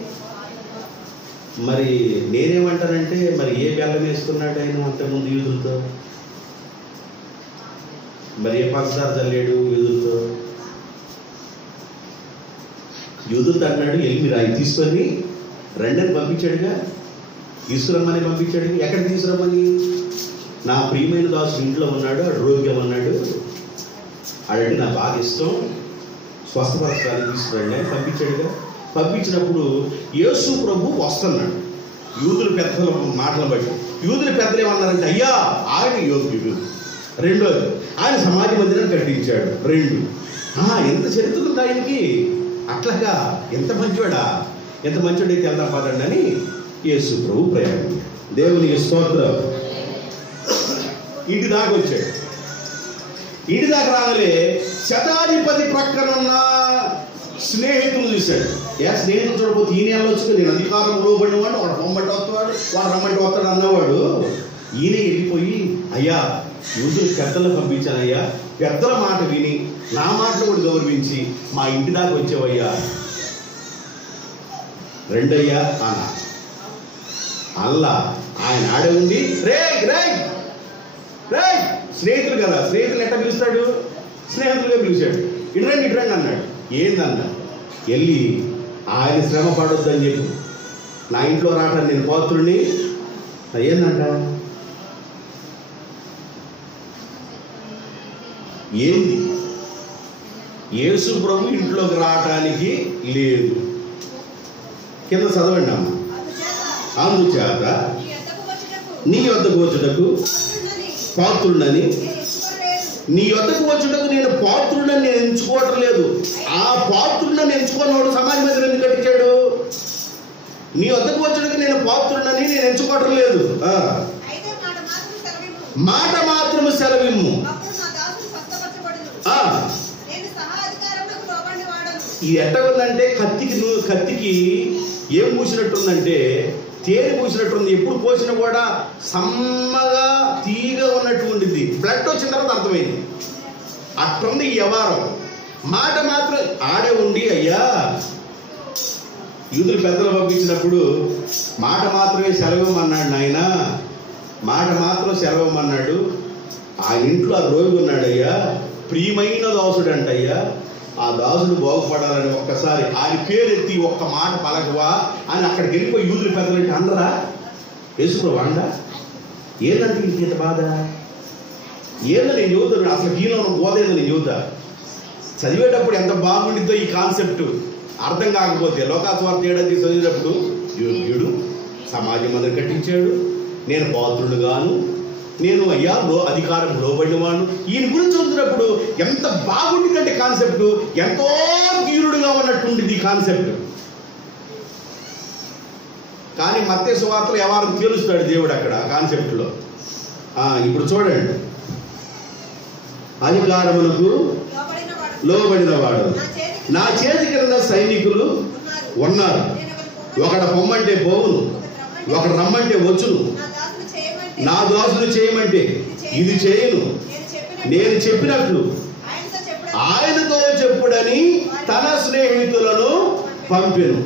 మరి నేనేమంటానంటే, మరి ఏ బెల్లం వేసుకున్నాడు ఆయన అంతకుముందు యూదులతో? మరి ఏ పంచదార చల్లాడు యూదులతో? యూదులతో అన్నాడు, వెళ్ళి మీరు ఆయన తీసుకొని రెండని పంపించాడుగా, తీసుకురమ్మని పంపించాడు. ఎక్కడ తీసుకురమ్మని? నా ప్రియమైన దాసుడు ఇంట్లో ఉన్నాడు, ఆరోగ్యం ఉన్నాడు, ఆడంటే నాకు బాగా ఇష్టం, స్వస్థపరచాలని తీసుకురండి అని పంపించాడుగా. పంపించినప్పుడు యేసు ప్రభు వస్తున్నాడు. యూదుల పెద్దల మాటలు బట్టి యూదుల పెద్దలు ఏమన్నారంటే, అయ్యా ఆయన యోగ్యుడు. రెండోది, ఆయన సమాజ మందిరాన్ని కట్టించాడు. రెండు, ఎంత చరిత్ర ఉంది ఆయనకి, అట్లాగా ఎంత మంచివాడా, ఎంత మంచివాడైతే వెళ్దాం పదండి అని యేసు ప్రభు ప్రయాణం. దేవునికి స్తోత్రం. ఇంటి దాకా వచ్చాడు. ఇంటి దాకా రాగలే శతాధిపతి ప్రక్కనున్న స్నేహితులు చూశాడు. స్నేహితులు చూడబోతే ఈయన వెళ్ళొచ్చు, నేను అధికారం లోబడినవాడు, వాడు రమ్మంటే వస్తాడు, వాడు రమ్మంటే వస్తాడు అన్నవాడు. ఈయన వెళ్ళిపోయి, అయ్యా యూదులు పెద్దలు పంపించానయ్యా, పెద్దల మాట విని నా మాటలు కూడా గౌరవించి మా ఇంటి దాకా వచ్చావయ్యా. రెండయ్యా అన్న అల్లా ఆయన ఆడే ఉండి, రే రే రే స్నేహితులు కదా, స్నేహితులు ఎట్లా పిలుస్తాడు? స్నేహితులుగా పిలిచాడు. ఇటురండి ఇటురండి అన్నాడు. ఏందన్నా? వెళ్ళి ఆయన శ్రమ పడొద్దని చెప్పు, నా ఇంట్లో రావటాన్ని నేను పాత్రుడిని. ఏందంట? ఏంది? యేసు ప్రభు ఇంట్లోకి రావటానికి లేదు. కింద చదవండి అమ్మ. అందుచేత నీ వద్దకు వచ్చుటకు పాత్రుడని, నీ వద్దకు వచ్చుటకు నేను పాత్రుడని నేను ఎంచుకోవటం లేదు. ఆ పాత్రుడని ఎంచుకున్నవాడు సమాజ మందిరం ఎందుకు కట్టించాడు? నీ వద్దకు వచ్చుటకు నేను పాత్రుడని నేను ఎంచుకోవటం లేదు. మాట మాత్రము సెలవిమ్ము. ఇది ఎట్ట ఉందంటే, కత్తికి ఏం పూసినట్టుందంటే, తేనె పూసినట్టుంది. ఎప్పుడు పోసినా కూడా సమ్మగా తీగా ఉన్నట్టు ఉండింది. బ్లడ్ వచ్చిన తర్వాత అర్థమైంది. అట్టుంది ఈ వ్యవహారం. మాట మాత్రం ఆడే ఉండి, అయ్యా యూదులు పెద్దలు పంపించినప్పుడు మాట మాత్రమే సెలవమన్నాడు నాయన, మాట మాత్రం సెలవమన్నాడు. ఆయన ఇంట్లో ఆ రోగి ఉన్నాడయ్యా, ప్రియమైన దాసుడు అంటయ్యా, ఆ దాసుడు బాగుపడాలని ఒక్కసారి ఆయన పేరెత్తి ఒక్క మాట పలకవా అని అక్కడికి వెళ్ళిపోయి యూదులు పెద్దలంటే అందరా? యేసుప్రభు అండా? ఏందంటే ఇంత బాధ? ఏదో నేను చదువుతాను, అసలు గీలో బోధ ఏదో నేను చదువుతా. చదివేటప్పుడు ఎంత బాగుండిద్దో ఈ కాన్సెప్ట్ అర్థం కాకపోతే. లోకాస్వార్థ ఏడాది చదివేటప్పుడు యోగ్యుడు, సమాజ మందిరం కట్టించాడు, నేను పాత్రుడు గాను, నేను అయ్యా అధికారం లోబడినవాడు, ఈయన గురించి చూసినప్పుడు ఎంత బాగుంటుందంటే కాన్సెప్ట్, ఎంతో వీరుడుగా ఉన్నట్టుంటుంది ఈ కాన్సెప్ట్. కానీ మత్తయి సువార్తలో ఎవరు తెలుస్తాడు దేవుడు అక్కడ కాన్సెప్ట్లో. ఇప్పుడు చూడండి, అధికారములకు లోబడినవాడు నా చేతి కింద సైనికులు ఉన్నారు. ఒకడు పొమ్మంటే పోవును, ఒకడు రమ్మంటే వచ్చును, నా దాసులు చేయమంటే ఇది చేయను, నేను చెప్పినట్లు ఆయనతో చెప్పుడని తన స్నేహితులను పంపెను.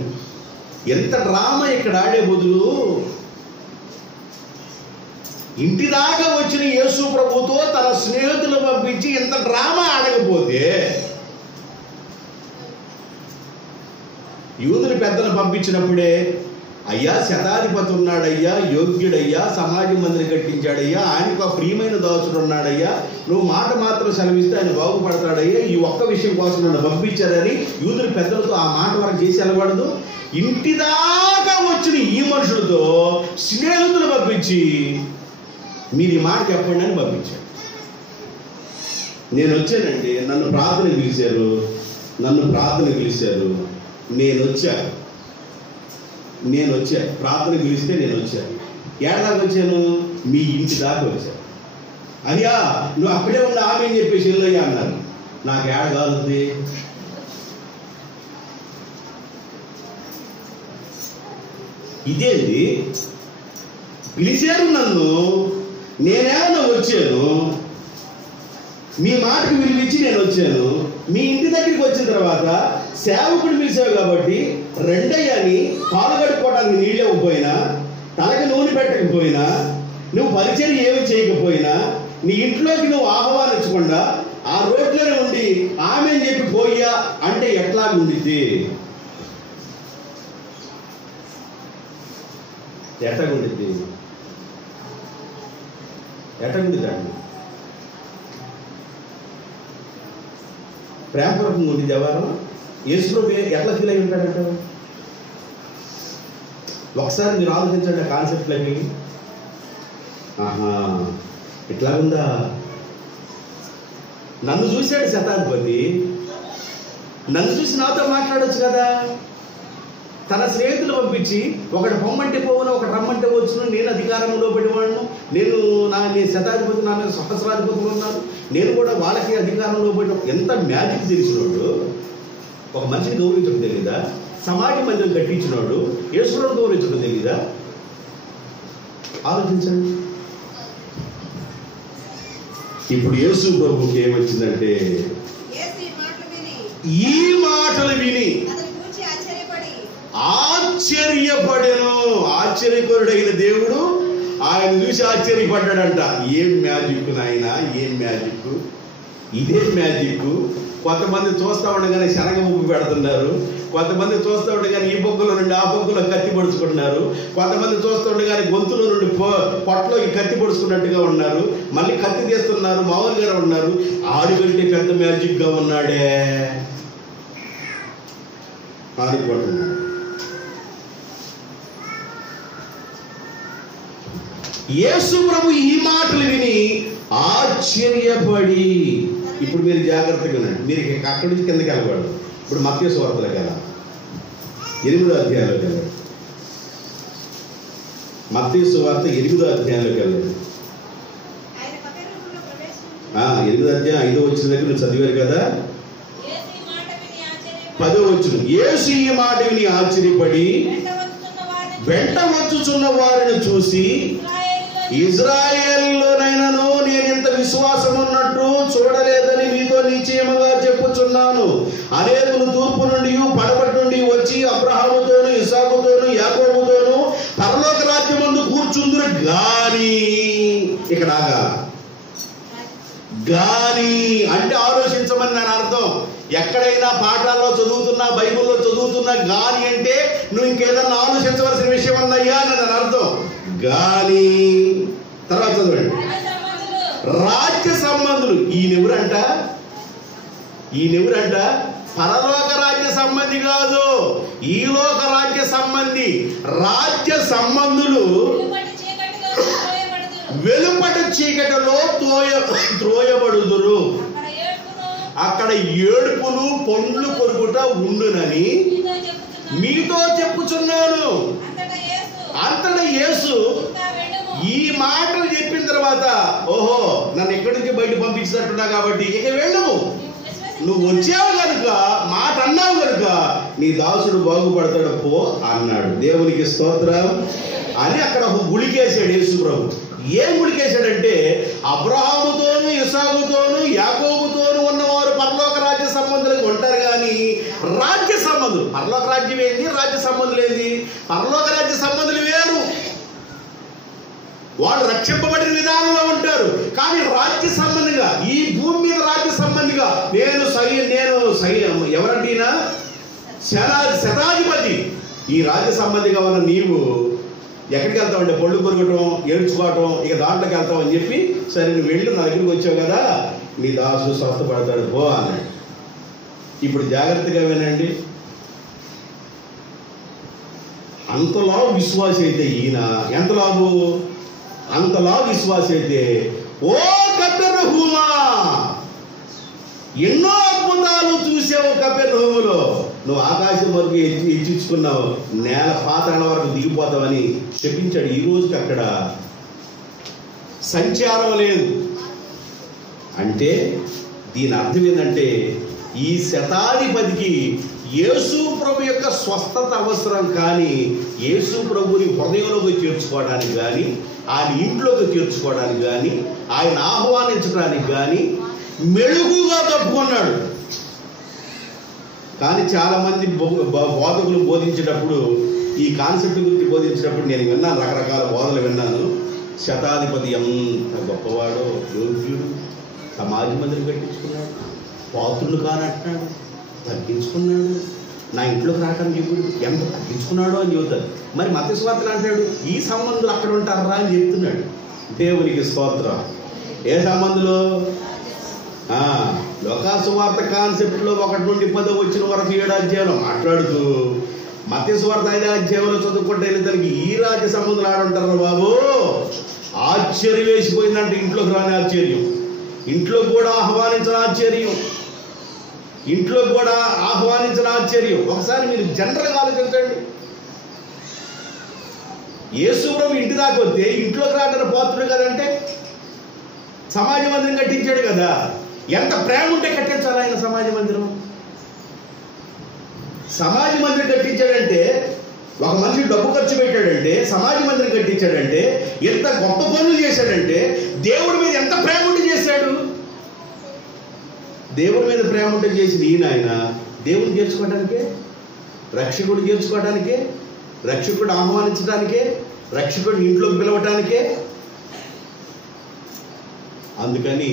ఎంత డ్రామా ఇక్కడ ఆడే బదులు ఇంటి దాకా వచ్చిన యేసు ప్రభుతో తన స్నేహితులు పంపించి ఎంత డ్రామా ఆడకపోతే, యూదుల పెద్దలు పంపించినప్పుడే అయ్యా శతాధిపతి ఉన్నాడయ్యా, యోగ్యుడయ్యా, సమాజ మందిరం కట్టించాడయ్యా, ఆయనకు ఆ ప్రియమైన దాసుడు ఉన్నాడయ్యా, నువ్వు మాట మాత్రం సెలవిస్తే ఆయన బాగుపడతాడయ్యా, ఈ ఒక్క విషయం కోసం నన్ను పంపించారని యూదుల పెద్దలతో ఆ మాట వరకు చేసి వెళ్ళకూడదు. ఇంటి దాకా వచ్చిన ఈ మనుషులతో స్నేహితులు పంపించి మీరు ఈ మాట చెప్పండి అని పంపించాడు. నేను వచ్చానండి, నన్ను ప్రార్థన పిలిచారు, నేను వచ్చా ప్రార్థన పిలిస్తే నేను వచ్చాను. ఏడాది వచ్చాను, మీ ఇంటి దాకా వచ్చాను. అయ్యా నువ్వు అక్కడే ఉన్న ఆమె అని చెప్పేసి వెళ్ళయ్యా అన్నారు. నాకు ఏడ కాలుద్ది, ఇదేంది పిలిచారు నన్ను, నేనేమన్నా వచ్చాను, మీ మాటకు విలువిచ్చి నేను వచ్చాను. మీ ఇంటి దగ్గరికి వచ్చిన తర్వాత సేవకుడు పిలిచావు కాబట్టి రెండయ్యని పాలు కడుక్కోవడానికి నీళ్ళు ఇవ్వకపోయినా, తలకి నూనె పెట్టకపోయినా, నువ్వు పరిచయం ఏమి చేయకపోయినా, నీ ఇంట్లోకి నువ్వు ఆహ్వానించకుండా ఆ రోడ్లోనే ఉండి ఆమె అని చెప్పి పోయ్యా అంటే ఎట్లాగుండిద్ది? ఎట్లాగుండిద్ది అండి? ప్రేమపూర్వకంగా ఉండిద్ది ఎవరు? యేసుప్రభు ఎట్లా ఫీల్ అయి ఉంటాడంట? ఒకసారి మీరు ఆలోచించండి ఆ కాన్సెప్ట్లకి. ఇట్లా ఉందా? నన్ను చూశాడు శతాధిపతి, నన్ను చూసి నాతో మాట్లాడొచ్చు కదా. తన స్నేహితులు పంపించి ఒకటి పొమ్మంటే పోవును, ఒకటి రమ్మంటే వచ్చును, నేను అధికారంలో పడివాడును, నేను శతాధిపతి, నా మీద సహస్రాధిపతులు ఉన్నారు, నేను కూడా వాళ్ళకి అధికారంలో పడి. ఎంత మ్యాజిక్ తెలిసినోడు, ఒక మనిషిని గౌరవించడం తెలీదా? సమాజ మందిరం కట్టించినోడు యేసుప్రభుని గౌరవించడం తెలీదా? ఆలోచించండి. ఇప్పుడు యేసు ప్రభుకి ఏమొచ్చిందంటే, ఈ మాటలు విని ఆశ్చర్యపడెను. ఆశ్చర్యకరుడైన దేవుడు ఆయన చూసి ఆశ్చర్యపడ్డాడంట. ఏం మ్యాజిక్ నాయన, ఏం మ్యాజిక్, ఇదే మ్యాజిక్. కొంతమంది చూస్తూ ఉండగానే శనగ ముప్పు పెడుతున్నారు, కొంతమంది చూస్తూ ఉండగానే ఈ బొగ్గుల నుండి ఆ బొగ్గులో కత్తి పొడుచుకుంటున్నారు, కొంతమంది చూస్తూ ఉండగానే గొంతులో నుండి పొట్టలోకి కత్తి పొడుచుకున్నట్టుగా ఉన్నారు, మళ్ళీ కత్తి తీస్తున్నారు, మామూలుగా ఉన్నారు. ఆడికంటే పెద్ద మ్యాజిక్ గా ఉన్నాడే ఆడిపోతున్నాడు. యేసు ప్రభు ఈ మాటలు విని ఆశ్చర్యపడి, ఇప్పుడు మీరు జాగ్రత్తగా ఉండండి, మీరు అక్కడి నుంచి కిందకి వెళ్ళకూడదు. ఇప్పుడు మత్తయి సువార్తలోకి వెళ్ళాలి, 8వ అధ్యాయంలోకి వెళ్ళాలి. మత్తయి సువార్త 8వ అధ్యాయంలోకి వెళ్ళాలి. 8వ అధ్యాయం 5వ వచనం దగ్గర నువ్వు చదివారు కదా. 10వ వచనం, యేసు ఈ మాట విని ఆశ్చర్యపడి వెంట వచ్చుచున్న వారిని చూసి, ఇజ్రాయేలులోనైనను నేను ఇంత విశ్వాసం ఉన్నట్టు చూడలేదని మీతో నిశ్చయముగా చెప్పుచున్నాను. అనేకులు తూర్పు నుండి పడమటి నుండి వచ్చి అబ్రహాముతోను, ఇస్సాకుతోను, యాకోబుతోను పరలోక రాజ్యమందు కూర్చుందురు గాని, ఇక్కడ గాని అంటే ఆలోచించమని దాని అర్థం. ఎక్కడైనా పాఠాల్లో చదువుతున్నా, బైబిల్లో చదువుతున్నా గాని అంటే నువ్వు ఇంకేదన్నా ఆలోచించవలసిన విషయం ఉందయ్యా అని దాని అర్థం. గాని తర్వాత చదవండి, రాజ్య సంబంధులు. ఈయనెవరంట పరలోక రాజ్య సంబంధి కాదు, ఈ లోక రాజ్య సంబంధి. రాజ్య సంబంధులు వెలుపటి చీకటిలో త్రోయబడుదురు, అక్కడ ఏడుపును పండ్లు కొరుకుట ఉండునని మీతో చెప్పుచున్నాను. అంతటా యేసు ఈ మాటలు చెప్పిన తర్వాత, ఓహో నన్ను ఎక్కడి నుంచి బయట పంపించినట్టున్నా కాబట్టి ఇక వెళ్ళము, నువ్వు వచ్చావు కనుక, మాట అన్నావు కనుక నీ దాసుడు బాగుపడతాడు పో అన్నాడు. దేవునికి స్తోత్రం అని అక్కడ ఒక గుళికేశాడు యేసు ప్రభు. ఏం గుళికేశాడంటే, అబ్రహాముతోను, ఇసాకుతోను, యాకోబుతోను ఉన్నవారు పరలోక రాజ్య సంబంధులకు ఉంటారు కానీ రాజ్య సంబంధులు, పరలోక రాజ్యం ఏంది, రాజ్య సంబంధులు ఏంది? పరలోక రాజ్య సంబంధులు వేరు, వాళ్ళు రక్షింపబడిన విధానంలో ఉంటారు. కానీ రాజ్య సంబంధిగా, ఈ భూమి మీద రాజ్య సంబంధిగా నేను ఎవరంటేనా శతాధిపతి, ఈ రాజ్య సంబంధిగా ఉన్న నీవు ఎక్కడికి వెళ్తావు అంటే పళ్ళు కొరగటం, ఏడ్చుకోవటం, ఇక దాంట్లోకి వెళ్తావు అని చెప్పి, సరే నువ్వు వెళ్ళు, నా దగ్గరికి వచ్చావు కదా, నీ దాసు స్వస్థపడతాడు పో అన్నాడు. ఇప్పుడు జాగ్రత్తగా వినండి, అంతలా విశ్వాస అయితే ఈయన, ఎంతలాగు అంతలా విశ్వాస అయితే, ఓ కపెర్నహూమా ఎన్నో అద్భుతాలు చూసావు కపెర్నహూములో, నువ్వు ఆకాశం వరకు ఎచ్చించుకున్నావు, నేల పాతాళ వరకు దిగిపోతావని చెప్పించాడు. ఈ రోజుకి అక్కడ సంచారం లేదు. అంటే దీని అర్థం ఏంటంటే, ఈ శతాధిపతికి యేసు ప్రభు యొక్క స్వస్థత అవసరం, కానీ యేసు ప్రభుని హృదయంలోకి చేర్చుకోవడానికి కానీ, ఆయన ఇంట్లోకి చేర్చుకోవడానికి కానీ, ఆయన ఆహ్వానించడానికి కానీ మెలుగుగా తప్పుకున్నాడు. కానీ చాలామంది బోధకులు బోధించేటప్పుడు, ఈ కాన్సెప్ట్ గురించి బోధించేటప్పుడు నేను విన్నాను, రకరకాల బోధనలు విన్నాను. శతాధిపతి ఎంత గొప్పవాడో, యోగ్యుడు, సమాజ మందిరం కట్టించుకున్నాడు, పాత్రులు కానంటున్నాడు, తగ్గించుకున్నాడు, నా ఇంట్లోకి రావడానికి ఇప్పుడు ఎంత తగ్గించుకున్నాడో అని చెబుతాడు. మరి మత్తయి సువార్తలు అంటాడు, ఈ సంబంధులు అక్కడ ఉంటారా అని చెప్తున్నాడు. దేవునికి స్తోత్రం. ఏ సంబంధులు? లోకాసువార్త కాన్సెప్ట్లో 1 నుండి 10 వచ్చిన వరకు 7 అధ్యాయంలో మాట్లాడుతూ, మత్తయి సువార్త 5 అధ్యాయంలో చదువుకుంటే దానికి ఈ రాజ్య సంబంధులు ఆడుంటారు బాబు. ఆశ్చర్యం వేసిపోయిందంటే, ఇంట్లోకి రాని ఆశ్చర్యం, ఇంట్లో కూడా ఆహ్వానించిన ఆశ్చర్యం, ఇంట్లో కూడా ఆహ్వానించిన ఆశ్చర్యం. ఒకసారి మీరు జనరల్గా ఆలోచించండి, యేసు ప్రభు ఇంటి దాకా వస్తే ఇంట్లోకి రావడానికి పాత్రుడు కదంటే, సమాజ మందిరం కట్టించాడు కదా, ఎంత ప్రేమ ఉంటే కట్టించాలి ఆయన సమాజ మందిరం. సమాజ మందిరం కట్టించాడంటే, ఒక మనిషి డబ్బు ఖర్చు పెట్టాడంటే, సమాజ మందిరం కట్టించాడంటే, ఎంత గొప్ప పనులు చేశాడంటే, దేవుడి మీద ఎంత ప్రేమ ఉండి చేశాడు. దేవుడి మీద ప్రేమ ఉంటే చేసిన ఈయన, ఆయన దేవుడిని చేర్చుకోవడానికే, రక్షకుడు చేర్చుకోవడానికే, రక్షకుడు ఆహ్వానించడానికే, రక్షకుడిని ఇంట్లోకి పిలవటానికే. అందుకని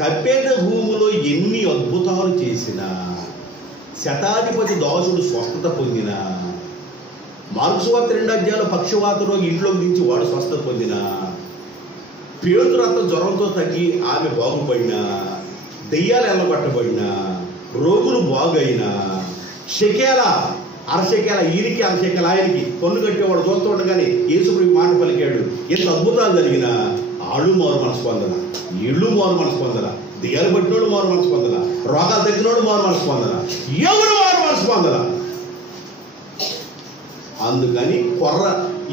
కపెర్నహూములో ఎన్ని అద్భుతాలు చేసినా, శతాధిపతి దాసుడు స్వస్థత పొందిన, మార్కు సువార్త 2 అధ్యాయంలో పక్షవాతంలో ఇంట్లోకి దించి వాడు స్వస్థత పొందిన, పేతురు అంత జ్వరంతో తగ్గి ఆమె బాగుపడినా, దెయ్యాలు ఎల్లబట్టబడిన, రోగులు బాగైన, షకేల అరషకేల ఈయనకి అరషకేల ఆయనకి పన్ను కట్టేవాడు చూస్తూ ఉండగానే యేసుప్రభు మాట పలికాడు. ఎంత అద్భుతాలు జరిగినా ఆళ్ళు మారు మనసు పొందల, ఇళ్ళు మారు మనసు పొందల, దెయ్యాలు పట్టినోడు మారు మనసు పొందల, రోగాలు తగ్గినోడు మారు మనసు పొందల, ఎవరు మారు మనసు పొందల. అందుకని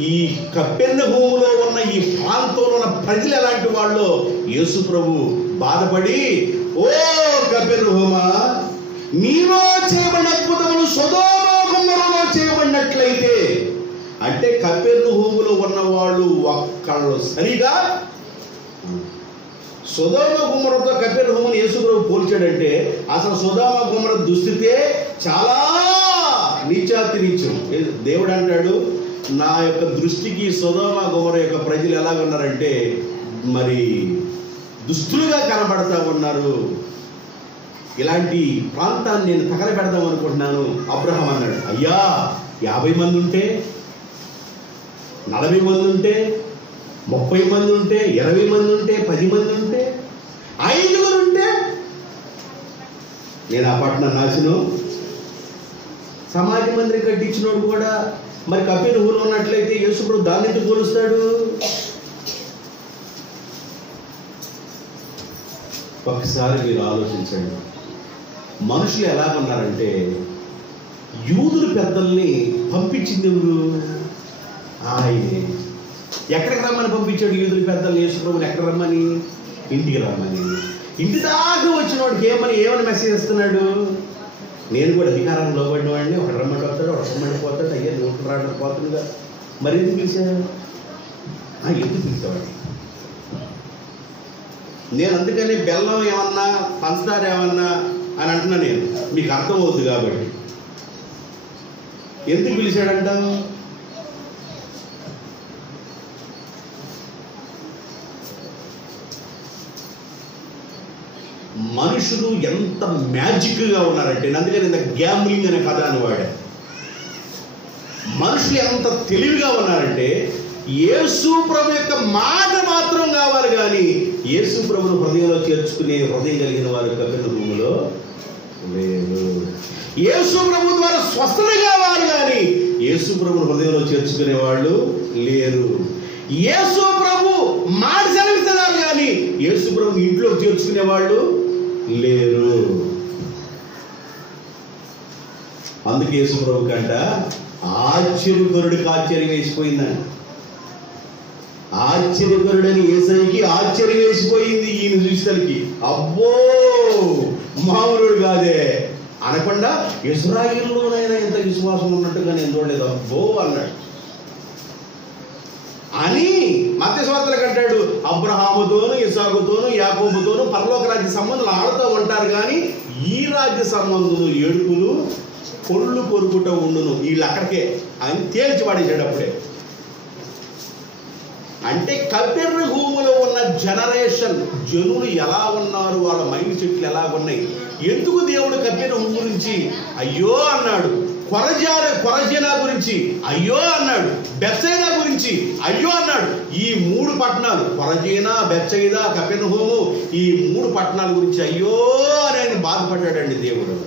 ఈ కపెర్నహూములో ఉన్న ఈ ప్రాంతంలో ఉన్న ప్రజలు ఎలాంటి వాళ్ళు, యేసు ప్రభు బాధపడి, ఓ కపెర్నహూమా, నీలో చేయబడిన అద్భుతములు సొదొమ గొమొర్రాలో చేయబడినట్లయితే, అంటే కపెర్నహూములో ఉన్నవాళ్ళు ఒక్కళ్ళు సరిగా సొదొమ గొమొర్రాతో కపెర్నహూముని యేసు ప్రభు పోల్చాడంటే, అసలు సొదొమ గొమొర్రా దుస్థితే చాలా నీచాతి నీచం. దేవుడు అంటాడు, నా యొక్క దృష్టికి సొదొమ గొమొర్రా యొక్క ప్రజలు ఎలాగున్నారంటే మరి దుస్తులుగా కనబడతా ఉన్నారు, ఇలాంటి ప్రాంతాన్ని నేను తగలబెడదాం అనుకుంటున్నాను. అబ్రహాం అన్నాడు, అయ్యా 50 మంది ఉంటే, 40 మంది ఉంటే, 30 మంది ఉంటే, 20 మంది ఉంటే, 10 మంది ఉంటే, 5 ఉంటే నేను ఆ పట్టణం నాశనం. సమాజ మందిరం కట్టించినోడు కూడా మరి కపెర్నహూములో ఉన్నట్లయితే యేసుప్రభు దాన్ని పోలుస్తాడు. ఒకసారి మీరు ఆలోచించండి, మనుషులు ఎలాగున్నారంటే, యూదుల పెద్దల్ని పంపించింది ఎవరు? ఆయనే. ఎక్కడికి రమ్మని పంపించాడు యూదుల పెద్దలు యేసు ప్రభువుని? ఎక్కడ రమ్మని? ఇంటికి రమ్మని. ఇంటి దాకా వచ్చిన వాడికి ఏమని మెసేజ్ ఇస్తున్నాడు? నేను కూడా అధికారాన్ని లోబడిన వాడిని, ఒక రమ్మని వస్తాడు, ఒక రమ్మని పోతాడు, అయ్యా నోట్లు రావడం పోతుందిగా, మరి ఎందుకు పిలిచాడు? ఎందుకు పిలిచేవాడు? నేను అందుకని బెల్లం ఏమన్నా పంచదార ఏమన్నా అని అంటున్నా, నేను మీకు అర్థమవుతుంది కాబట్టి. ఎందుకు పిలిచాడంట? మనుషులు ఎంత మ్యాజిక్గా ఉన్నారంటే, అందుకని ఇంత గ్యాంబ్లింగ్ అనే పదాన్ని వాడా. మనుషులు ఎంత తెలివిగా ఉన్నారంటే, యేసు ప్రభు యొక్క మాట మాత్రం కావాలి కానీ యేసు ప్రభును హృదయంలో చేర్చుకునే హృదయం కలిగిన వారు కపెర్నహూములో లేరు. యేసు ప్రభు ద్వారా స్వస్థత కావాలి కానీ యేసు ప్రభును హృదయంలో చేర్చుకునే వాళ్ళు లేరు. యేసు ప్రభు మాట సెలవిస్తున్నారు కానీ యేసు ప్రభు ఇంట్లో చేర్చుకునే వాళ్ళు లేరు. అందుకే యేసు ప్రభు కంట ఆశ్చర్యకరుడికి ఆశ్చర్యం వేసిపోయిందని. ఆశ్చర్యకరుడని యేసయ్యకి ఆశ్చర్యం వేసిపోయింది ఈయన చూసేసరికి. అబ్బో మామూలుడు కాదే అనకుండా, ఇశ్రాయేలులోనైనా ఇంత విశ్వాసం ఉన్నట్టుగా నేను చూడలేదు అబ్బో అన్నాడు. అని మత్తయి సువార్తలో అంటాడు, అబ్రహాముతోను ఇస్సాకుతోను యాకోబుతోను పరలోక రాజ్య సంబంధాలు ఆడుతూ ఉంటారు కానీ ఈ రాజ్య సంబంధులు ఏడుపులు కొళ్ళు కొరుకుట ఉండును, వీళ్ళు అక్కడికే అని తేల్చి పడేసాడు అప్పుడే. అంటే కపెర్నహూములో ఉన్న జనరేషన్ జనులు ఎలా ఉన్నారు, వాళ్ళ మైండ్ సెట్లు ఎలా ఉన్నాయి, ఎందుకు దేవుడు కపెర్నహూము గురించి అయ్యో అన్నాడు, కొరజీనా గురించి అయ్యో అన్నాడు, బెత్సైదా గురించి అయ్యో అన్నాడు. ఈ 3 పట్టణాలు కొరజీనా, బెత్సైదా, కపెర్నహూము, ఈ 3 పట్టణాల గురించి అయ్యో అని ఆయన బాధపడ్డాడండి దేవుడు.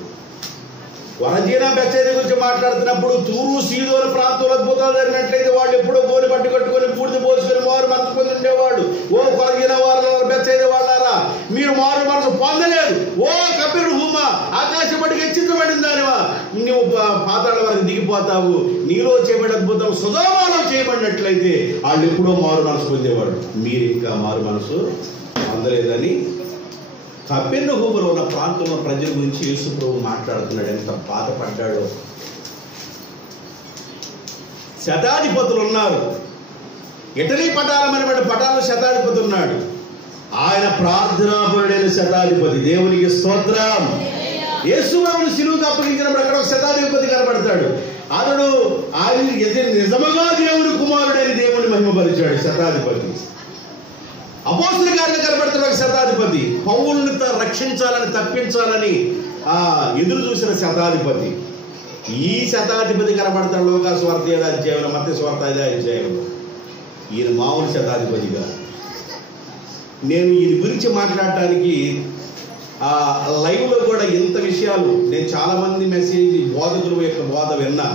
కొరజీనా బెత్సైదా గురించి మాట్లాడుతున్నప్పుడు తూరు సీదోను ప్రాంతంలో అద్భుతాలు జరిగినట్లయితే వాళ్ళు ఎప్పుడో గోని పట్టు కట్టుకొని బూడిద పోసుకొని మారు మనసు పొంది ఉండేవాడు. ఓ కొరజీనా వారు బెత్సైదా వాళ్ళారా, మీరు మారు మనసు పొందలేదు. ఓ కపెర్నహూమా, ఆకాశపడికి హెచ్చించబడిందానివా, నువ్వు పాతాళ వరకు దిగిపోతావు. నీలో చేయబడి అద్భుతం సొదొమలో చేయబడినట్లయితే వాళ్ళు ఎప్పుడో మారు మనసు పొందేవాడు. మీరు ఇంకా మారు మనసు పొందలేదని కపెర్నహూములో ఉన్న ప్రాంతంలో ప్రజల గురించి యేసు ప్రభు మాట్లాడుతున్నాడు. ఎంత బాధపడ్డాడో. శతాధిపతులు ఉన్నారు, ఇటలీ పటాలమైనటువంటి పటాలు శతాధిపతి ఉన్నాడు. ఆయన ప్రార్థనాపరుడైన శతాధిపతి. దేవునికి స్తోత్రం. యేసు ప్రభువును సిలువకు అప్పగించినప్పుడు అక్కడ శతాధిపతి కనబడతాడు. అతడు ఆయన నిజముగా దేవుని కుమారుడైన దేవుని మహిమపరిచాడు శతాధిపతి. అపోస్తలుల కార్యాలు కనబడుతున్న ఒక శతాధిపతి, పౌలుని రక్షించాలని తప్పించాలని ఎదురు చూసిన శతాధిపతి. ఈ శతాధిపతి కనబడతాడు లూకా సువార్త 7వ అధ్యాయంలో, మత్తయి సువార్త 5వ అధ్యాయంలో. ఈయన మామూలు శతాధిపతిగా. నేను ఈయన గురించి మాట్లాడటానికి లైవ్లో కూడా ఇంత విషయాలు నేను చాలామంది మెసేజ్ బోధకుల యొక్క బోధ విన్నా.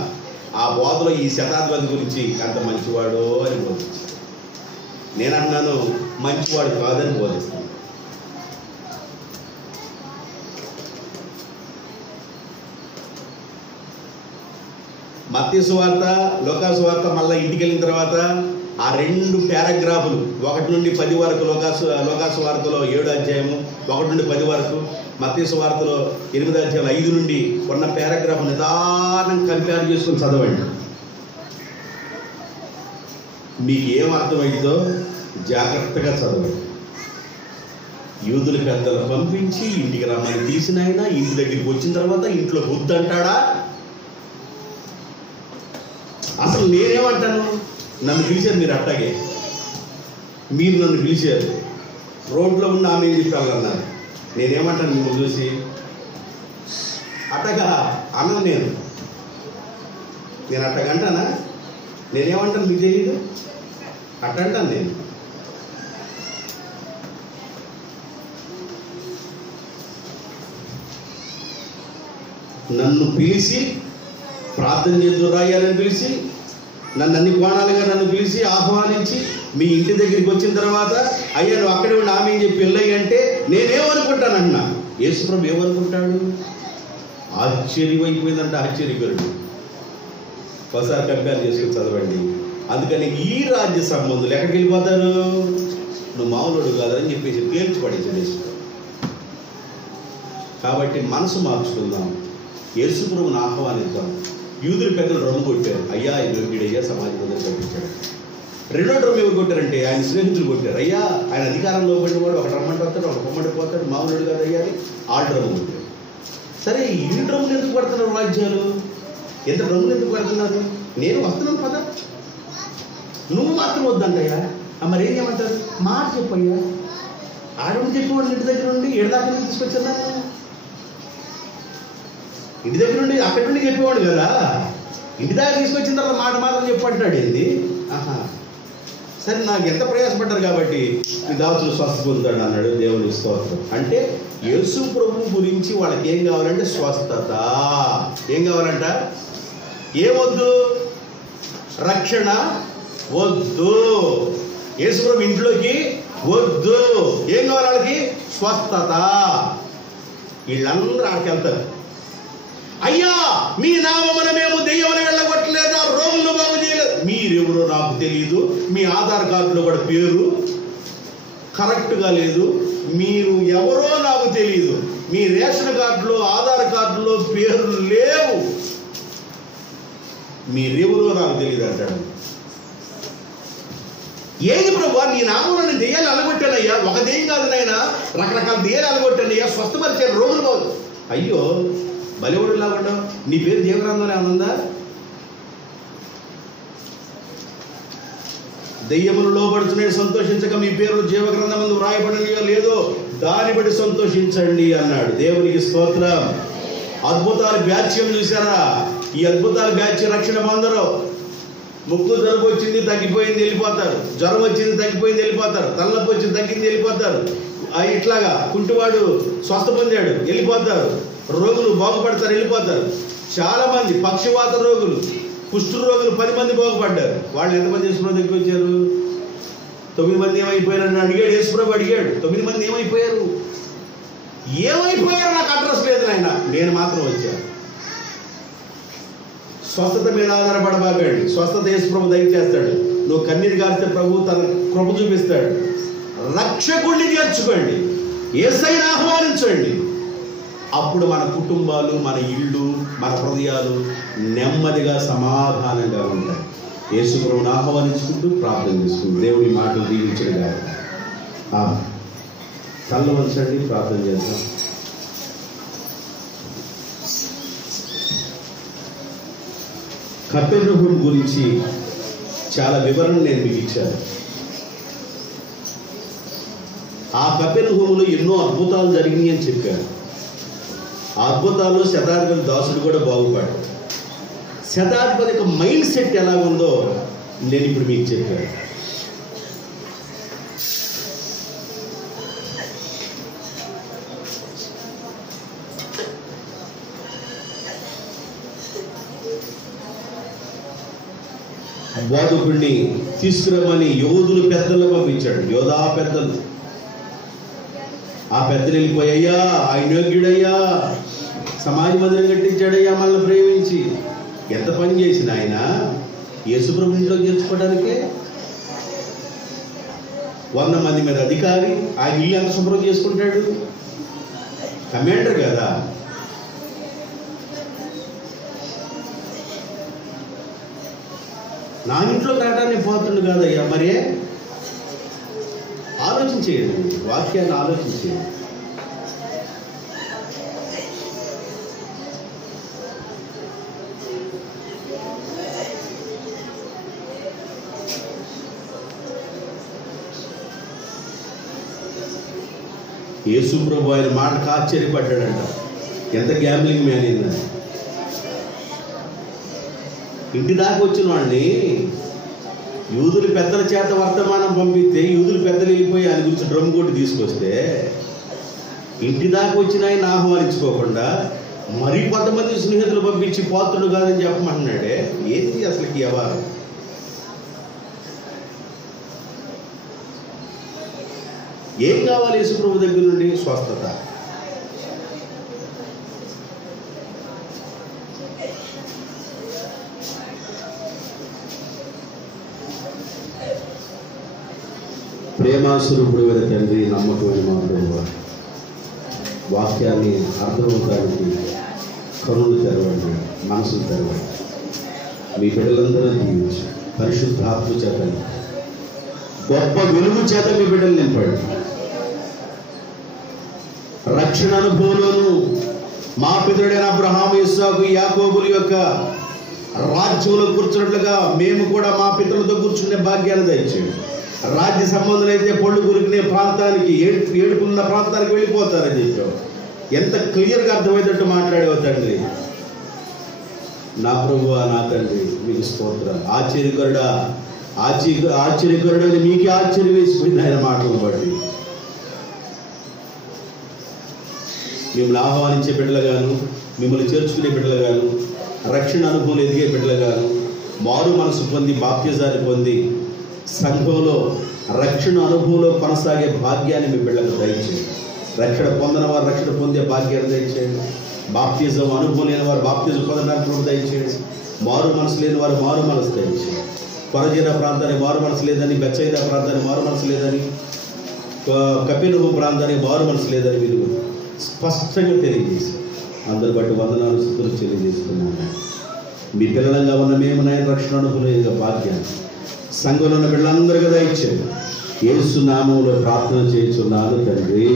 ఆ బోధలో ఈ శతాధిపతి గురించి ఎంత మంచివాడో అని బోధించాను. నేను అన్నాను మంచివాడు కాదని బోధిస్తాను. మత్తయి సువార్త, లూకా సువార్త మళ్ళీ ఇంటికి వెళ్ళిన తర్వాత ఆ 2 పారాగ్రాఫులు 1 నుండి 10 వరకు లూకా సువార్తలో 7వ అధ్యాయము 1 నుండి 10 వరకు, మత్తయి సువార్తలో 8వ అధ్యాయం 5 నుండి ఉన్న పారాగ్రాఫ్ నిదానం కంపేర్ చేసుకుని చదవండి. మీకు ఏం అర్థమైందో జాగ్రత్తగా చదవండి. యూదుల పెద్దలు పంపించి ఇంటికి రమ్మని తీసిన ఆయన ఇంటి దగ్గరికి వచ్చిన తర్వాత ఇంట్లో వద్దంటాడా? అసలు నేనేమంటాను, నన్ను పిలిచారు మీరు, అట్టాగే మీరు నన్ను పిలిచారు, రోడ్లో ఉన్న ఆమె ఏం చెప్పాలన్నారు. నేనేమంటాను మిమ్మల్ని చూసి? అట్టగా అన్న నేను అట్టగంటానా? నేనేమంటాను మీకు తెలియదు? అట్టంటాను నేను. నన్ను పిలిచి ప్రార్థన చేస్తూ రాయాలని పిలిచి, నన్ను అన్ని కోణాలుగా నన్ను పిలిచి ఆహ్వానించి మీ ఇంటి దగ్గరికి వచ్చిన తర్వాత అయ్యా నువ్వు అక్కడే ఉండి ఆమె ఏం చెప్పి వెళ్ళయి అంటే నేనేమనుకుంటానన్నా? యేసుప్రభు ఏమనుకుంటాడు? ఆశ్చర్యమైపోయిందంటే ఆశ్చర్యకరుడు. ఒకసారి కంపేర్ చేసుకుని చదవండి. అందుకని ఈ రాజ్య సంబంధులు ఎక్కడికి వెళ్ళిపోతారు? నువ్వు మామూలుడు కాదని చెప్పేసి తేల్చి పడేసాడు యేసు. కాబట్టి మనసు మార్చుకుందాం, యేసు ప్రభువుని ఆహ్వానిద్దాం. యూదుల పెద్దలు రొమ్ము కొట్టారు, అయ్యా వీడయ్యా సమాజం దగ్గర కనిపించాడు. రెండో రొమ్ము ఎవరు కొట్టారంటే ఆయన స్నేహితులు కొట్టారు, అయ్యా ఆయన అధికారంలో పడినవాడు ఒక రమ్మంటే వస్తాడు, ఒక పొమ్మంటే పోతాడు, మామూలుడు కాదయ్యా అని ఆడు రొమ్ము కొట్టారు. సరే ఈ రొమ్ములు ఎందుకు పడుతున్నారు రాజ్యాలు? ఎంత రొమ్ములు ఎందుకు పడుతున్నారు? నేను వస్తున్నాను పద, నువ్వు మాత్రం వద్దంటయ్యా. మరి ఏం చేయమంటారు? మాట చెప్పయ్యా. ఆడని చెప్పేవాడు ఇంటి దగ్గర నుండి ఏడాదాకా తీసుకొచ్చా, ఇంటి దగ్గర నుండి అక్కడి నుండి చెప్పేవాడు కదా, ఇంటి దగ్గర తీసుకొచ్చిన తర్వాత మాట మాత్రం చెప్పంటాడు. ఏంది? ఆహా సరే, నాకు ఎంత ప్రయాసపడ్డారు కాబట్టి ఈ దాసులు స్వస్థ పొందుతాడు అన్నాడు. దేవుని స్తోత్రం. అంటే యేసు ప్రభు గురించి వాళ్ళకి ఏం కావాలంటే స్వస్థత. ఏం కావాలంట? ఏమొద్దు? రక్షణ వద్దు. యేసు ప్రభు ఇంట్లోకి వద్దు. ఏం కావాలి వాళ్ళకి? స్వస్థత. వీళ్ళందరూ ఆడికి వెళ్తారు. అయ్యా మీ నామమున మేము దెయ్యమును వెళ్ళగొట్టలేదా, రోగులను బాగు చేయలేదు. మీరెవరో నాకు తెలియదు, మీ ఆధార్ కార్డులో కూడా పేరు కరెక్ట్గా లేదు, మీరు ఎవరో నాకు తెలియదు, మీ రేషన్ కార్డులో ఆధార్ కార్డులో పేర్లు లేవు, మీరెవరో నాకు తెలియదు అంటాడు. ఏది ప్రభు, నీ నామంలో దెయ్యాలు అలగొట్టానయ్యా, ఒక దెయ్యం కాదు నాయనా, రకరకాల దెయ్యాలు అలగొట్టానయ్యా, స్వస్థపరిచాను రోగులు బాగు. అయ్యో బలివుడు లాగా నీ పేరు జీవగ్రంథంలో ఏమన్నా? దెయ్యములు లోబడుతున్నాయి సంతోషించక మీ పేరు జీవగ్రంథం ముందు వ్రాయబడినయో లేదో దాన్ని బట్టి సంతోషించండి అన్నాడు. దేవునికి స్తోత్రం. అద్భుతాలు బ్యాచ్యం చూసారా? ఈ అద్భుతాల బ్యాచ్ రక్షణ పొందరు. ముక్కు జలుబు వచ్చింది తగ్గిపోయింది వెళ్ళిపోతారు, జ్వరం వచ్చింది తగ్గిపోయింది వెళ్ళిపోతారు, తలనొప్పి వచ్చింది తగ్గింది వెళ్ళిపోతారు, ఇట్లాగా కుంటివాడు స్వస్థ పొందాడు వెళ్ళిపోతారు, రోగులు బాగుపడతారు వెళ్ళిపోతారు. చాలా మంది పక్షవాత రోగులు, కుష్ఠు రోగులు 10 మంది బాగుపడ్డారు. వాళ్ళు ఎంతమంది యేసుప్రభు దగ్గరికి వచ్చారు? 9 మంది ఏమైపోయారని అడిగాడు యేసుప్రభు. అడిగాడు 9 మంది ఏమైపోయారు? ఏమైపోయారు నాకు అడ్రస్ లేదు నాయన, నేను మాత్రం వచ్చాను. స్వస్థత మీద ఆధారపడబాకండి. స్వస్థత యేసుప్రభు దయచేస్తాడు. నువ్వు కన్నీరు గారితే ప్రభు తన కృప చూపిస్తాడు. రక్షకుడిని చేర్చుకోండి, యేసయ్యను ఆహ్వానించండి. అప్పుడు మన కుటుంబాలు, మన ఇళ్ళు, మన హృదయాలు నెమ్మదిగా సమాధానంగా ఉంటాయి. యేసు ప్రభువుని ఆహ్వానించుకుంటూ ప్రార్థన చేసుకుంటూ దేవుని మాటలు దీవించడుగా. కళ్ళు వంచండి, ప్రార్థన చేద్దాం. కపెర్నహూము గురించి చాలా వివరణ నేను మీకు ఇచ్చాను. ఆ కపెర్నహూములో ఎన్నో అద్భుతాలు జరిగినాయి అని చెప్పాను. ఆ అద్భుతాల్లో శతాధిపతి దాసుడు కూడా బాగుపడ్డాడు. శతాధిపతి యొక్క మైండ్ సెట్ ఎలా ఉందో నేను ఇప్పుడు మీకు చెప్పాను. బోధకుడిని తీసుకురమని యోధులు పెద్దలు పంపించాడు. యోధా పెద్దలు, ఆ పెద్దలు వెళ్ళిపోయయ్యా ఆయన యోగ్యుడయ్యా, సమాజ మందిరం కట్టించాడయ్యా మనల్ని ప్రేమించి. ఎంత పని చేసిన ఆయన యేసుప్రభు ఇంట్లో చేర్చుకోవడానికే 100 మంది మీద అధికారి, ఆయన ఇల్లు ఎంత శుభ్రం చేసుకుంటాడు? కమాండర్ కదా. నా ఇంట్లోకి రావడానికి పోతుండు కాదయ్యా. మరే ఆలోచించేయండి, వాక్యాన్ని ఆలోచించేయండి. యేసు ప్రభు ఆయన మాటకు ఆశ్చర్యపడ్డాడంట. ఎంత గ్యాంబ్లింగ్ మ్యాన్ అయిందని. ఇంటి దాకా వచ్చిన వాడిని యూదుల పెద్దల చేత వర్తమానం పంపిస్తే యూదుల పెద్దలు వెళ్ళిపోయి ఆయన గురించి డ్రమ్ కొట్టి తీసుకొస్తే ఇంటి దాకా వచ్చిన ఆయన ఆహ్వానించుకోకుండా మరి కొంతమంది స్నేహితులు పంపించి పాత్రుడు కాదని చెప్పమంటున్నాడే. ఏంటి అసలుకి వ్యవహారం? ఏం కావాలి యేసు ప్రభు దగ్గర నుండి? స్వస్థత. ప్రేమాస్వరూపుడైన తండ్రి, నమ్మకమైన మా ప్రభువా, వాక్యాన్ని అర్థమవడానికి కనులు తెరవండి, మనసులు తెరవండి. మీ బిడ్డలందరూ దీవించి పరిశుద్ధాత్మ చేత, గొప్ప వెలుగు చేత మీ బిడ్డలు నింపండి. రక్షణ అనుభవంలోను మా పితరుడైన అబ్రహాము, ఇస్సాకు, యాకోబుల యొక్క రాజ్యంలో కూర్చున్నట్లుగా మేము కూడా మా పితరులతో కూర్చునే భాగ్యాన్ని దయచేయండి. రాజ్య సంబంధులు అయితే పళ్ళు కొరికినే ప్రాంతానికి, ఏడుపున్న ప్రాంతానికి వెళ్ళిపోతారని చెప్పావు. ఎంత క్లియర్గా అర్థమయ్యేటట్టు మాట్లాడేవు తండ్రి. నా ప్రభువా, నా తండ్రి, మీకు స్తోత్రం. ఆశ్చర్యకరుడా, ఆశ్చర్యకరుడని మీకే ఆశ్చర్యం వేసిపోయింది ఆయన మాటలను బట్టి. మిమ్మల్ని ఆహ్వానించే బిడ్డలుగాను, మిమ్మల్ని చేర్చుకునే బిడ్డలుగాను, రక్షణ అనుభవం ఎదిగే బిడ్డలుగాను, మారు మనసు పొంది బాప్తిజాన్ని పొంది సంఘంలో రక్షణ అనుభవంలో కొనసాగే భాగ్యాన్ని మీ బిడ్డలకు దయచేయండి. రక్షణ పొందని వారు రక్షణ పొందే భాగ్యాన్ని దయచేయండి. బాప్తిజం అనుభవం లేని వారు బాప్తిజం పొందడానికి దయచేయండి. మారు మనసు లేని వారు మారు మనసు దయచేయండి. కొరజీర ప్రాంతానికి మారు మనసు లేదని, బెత్సయిదా ప్రాంతానికి మారు మనసు లేదని, కపిలహు ప్రాంతానికి మారు మనసు లేదని మీరు స్పష్టంగా తెలియజేసి అందరు బట్టి వందనాలు స్తుతులు తెలియజేస్తున్నాను. మీ పిల్లలంగా ఉన్న మేము నాయన రక్షణ అనుభవం భాగ్యాన్ని సంఘంలో ఉన్న బిడ్డలందరికీ దయచేయండి. యేసు నామములో ప్రార్థన చేయుచున్నాను తండ్రి.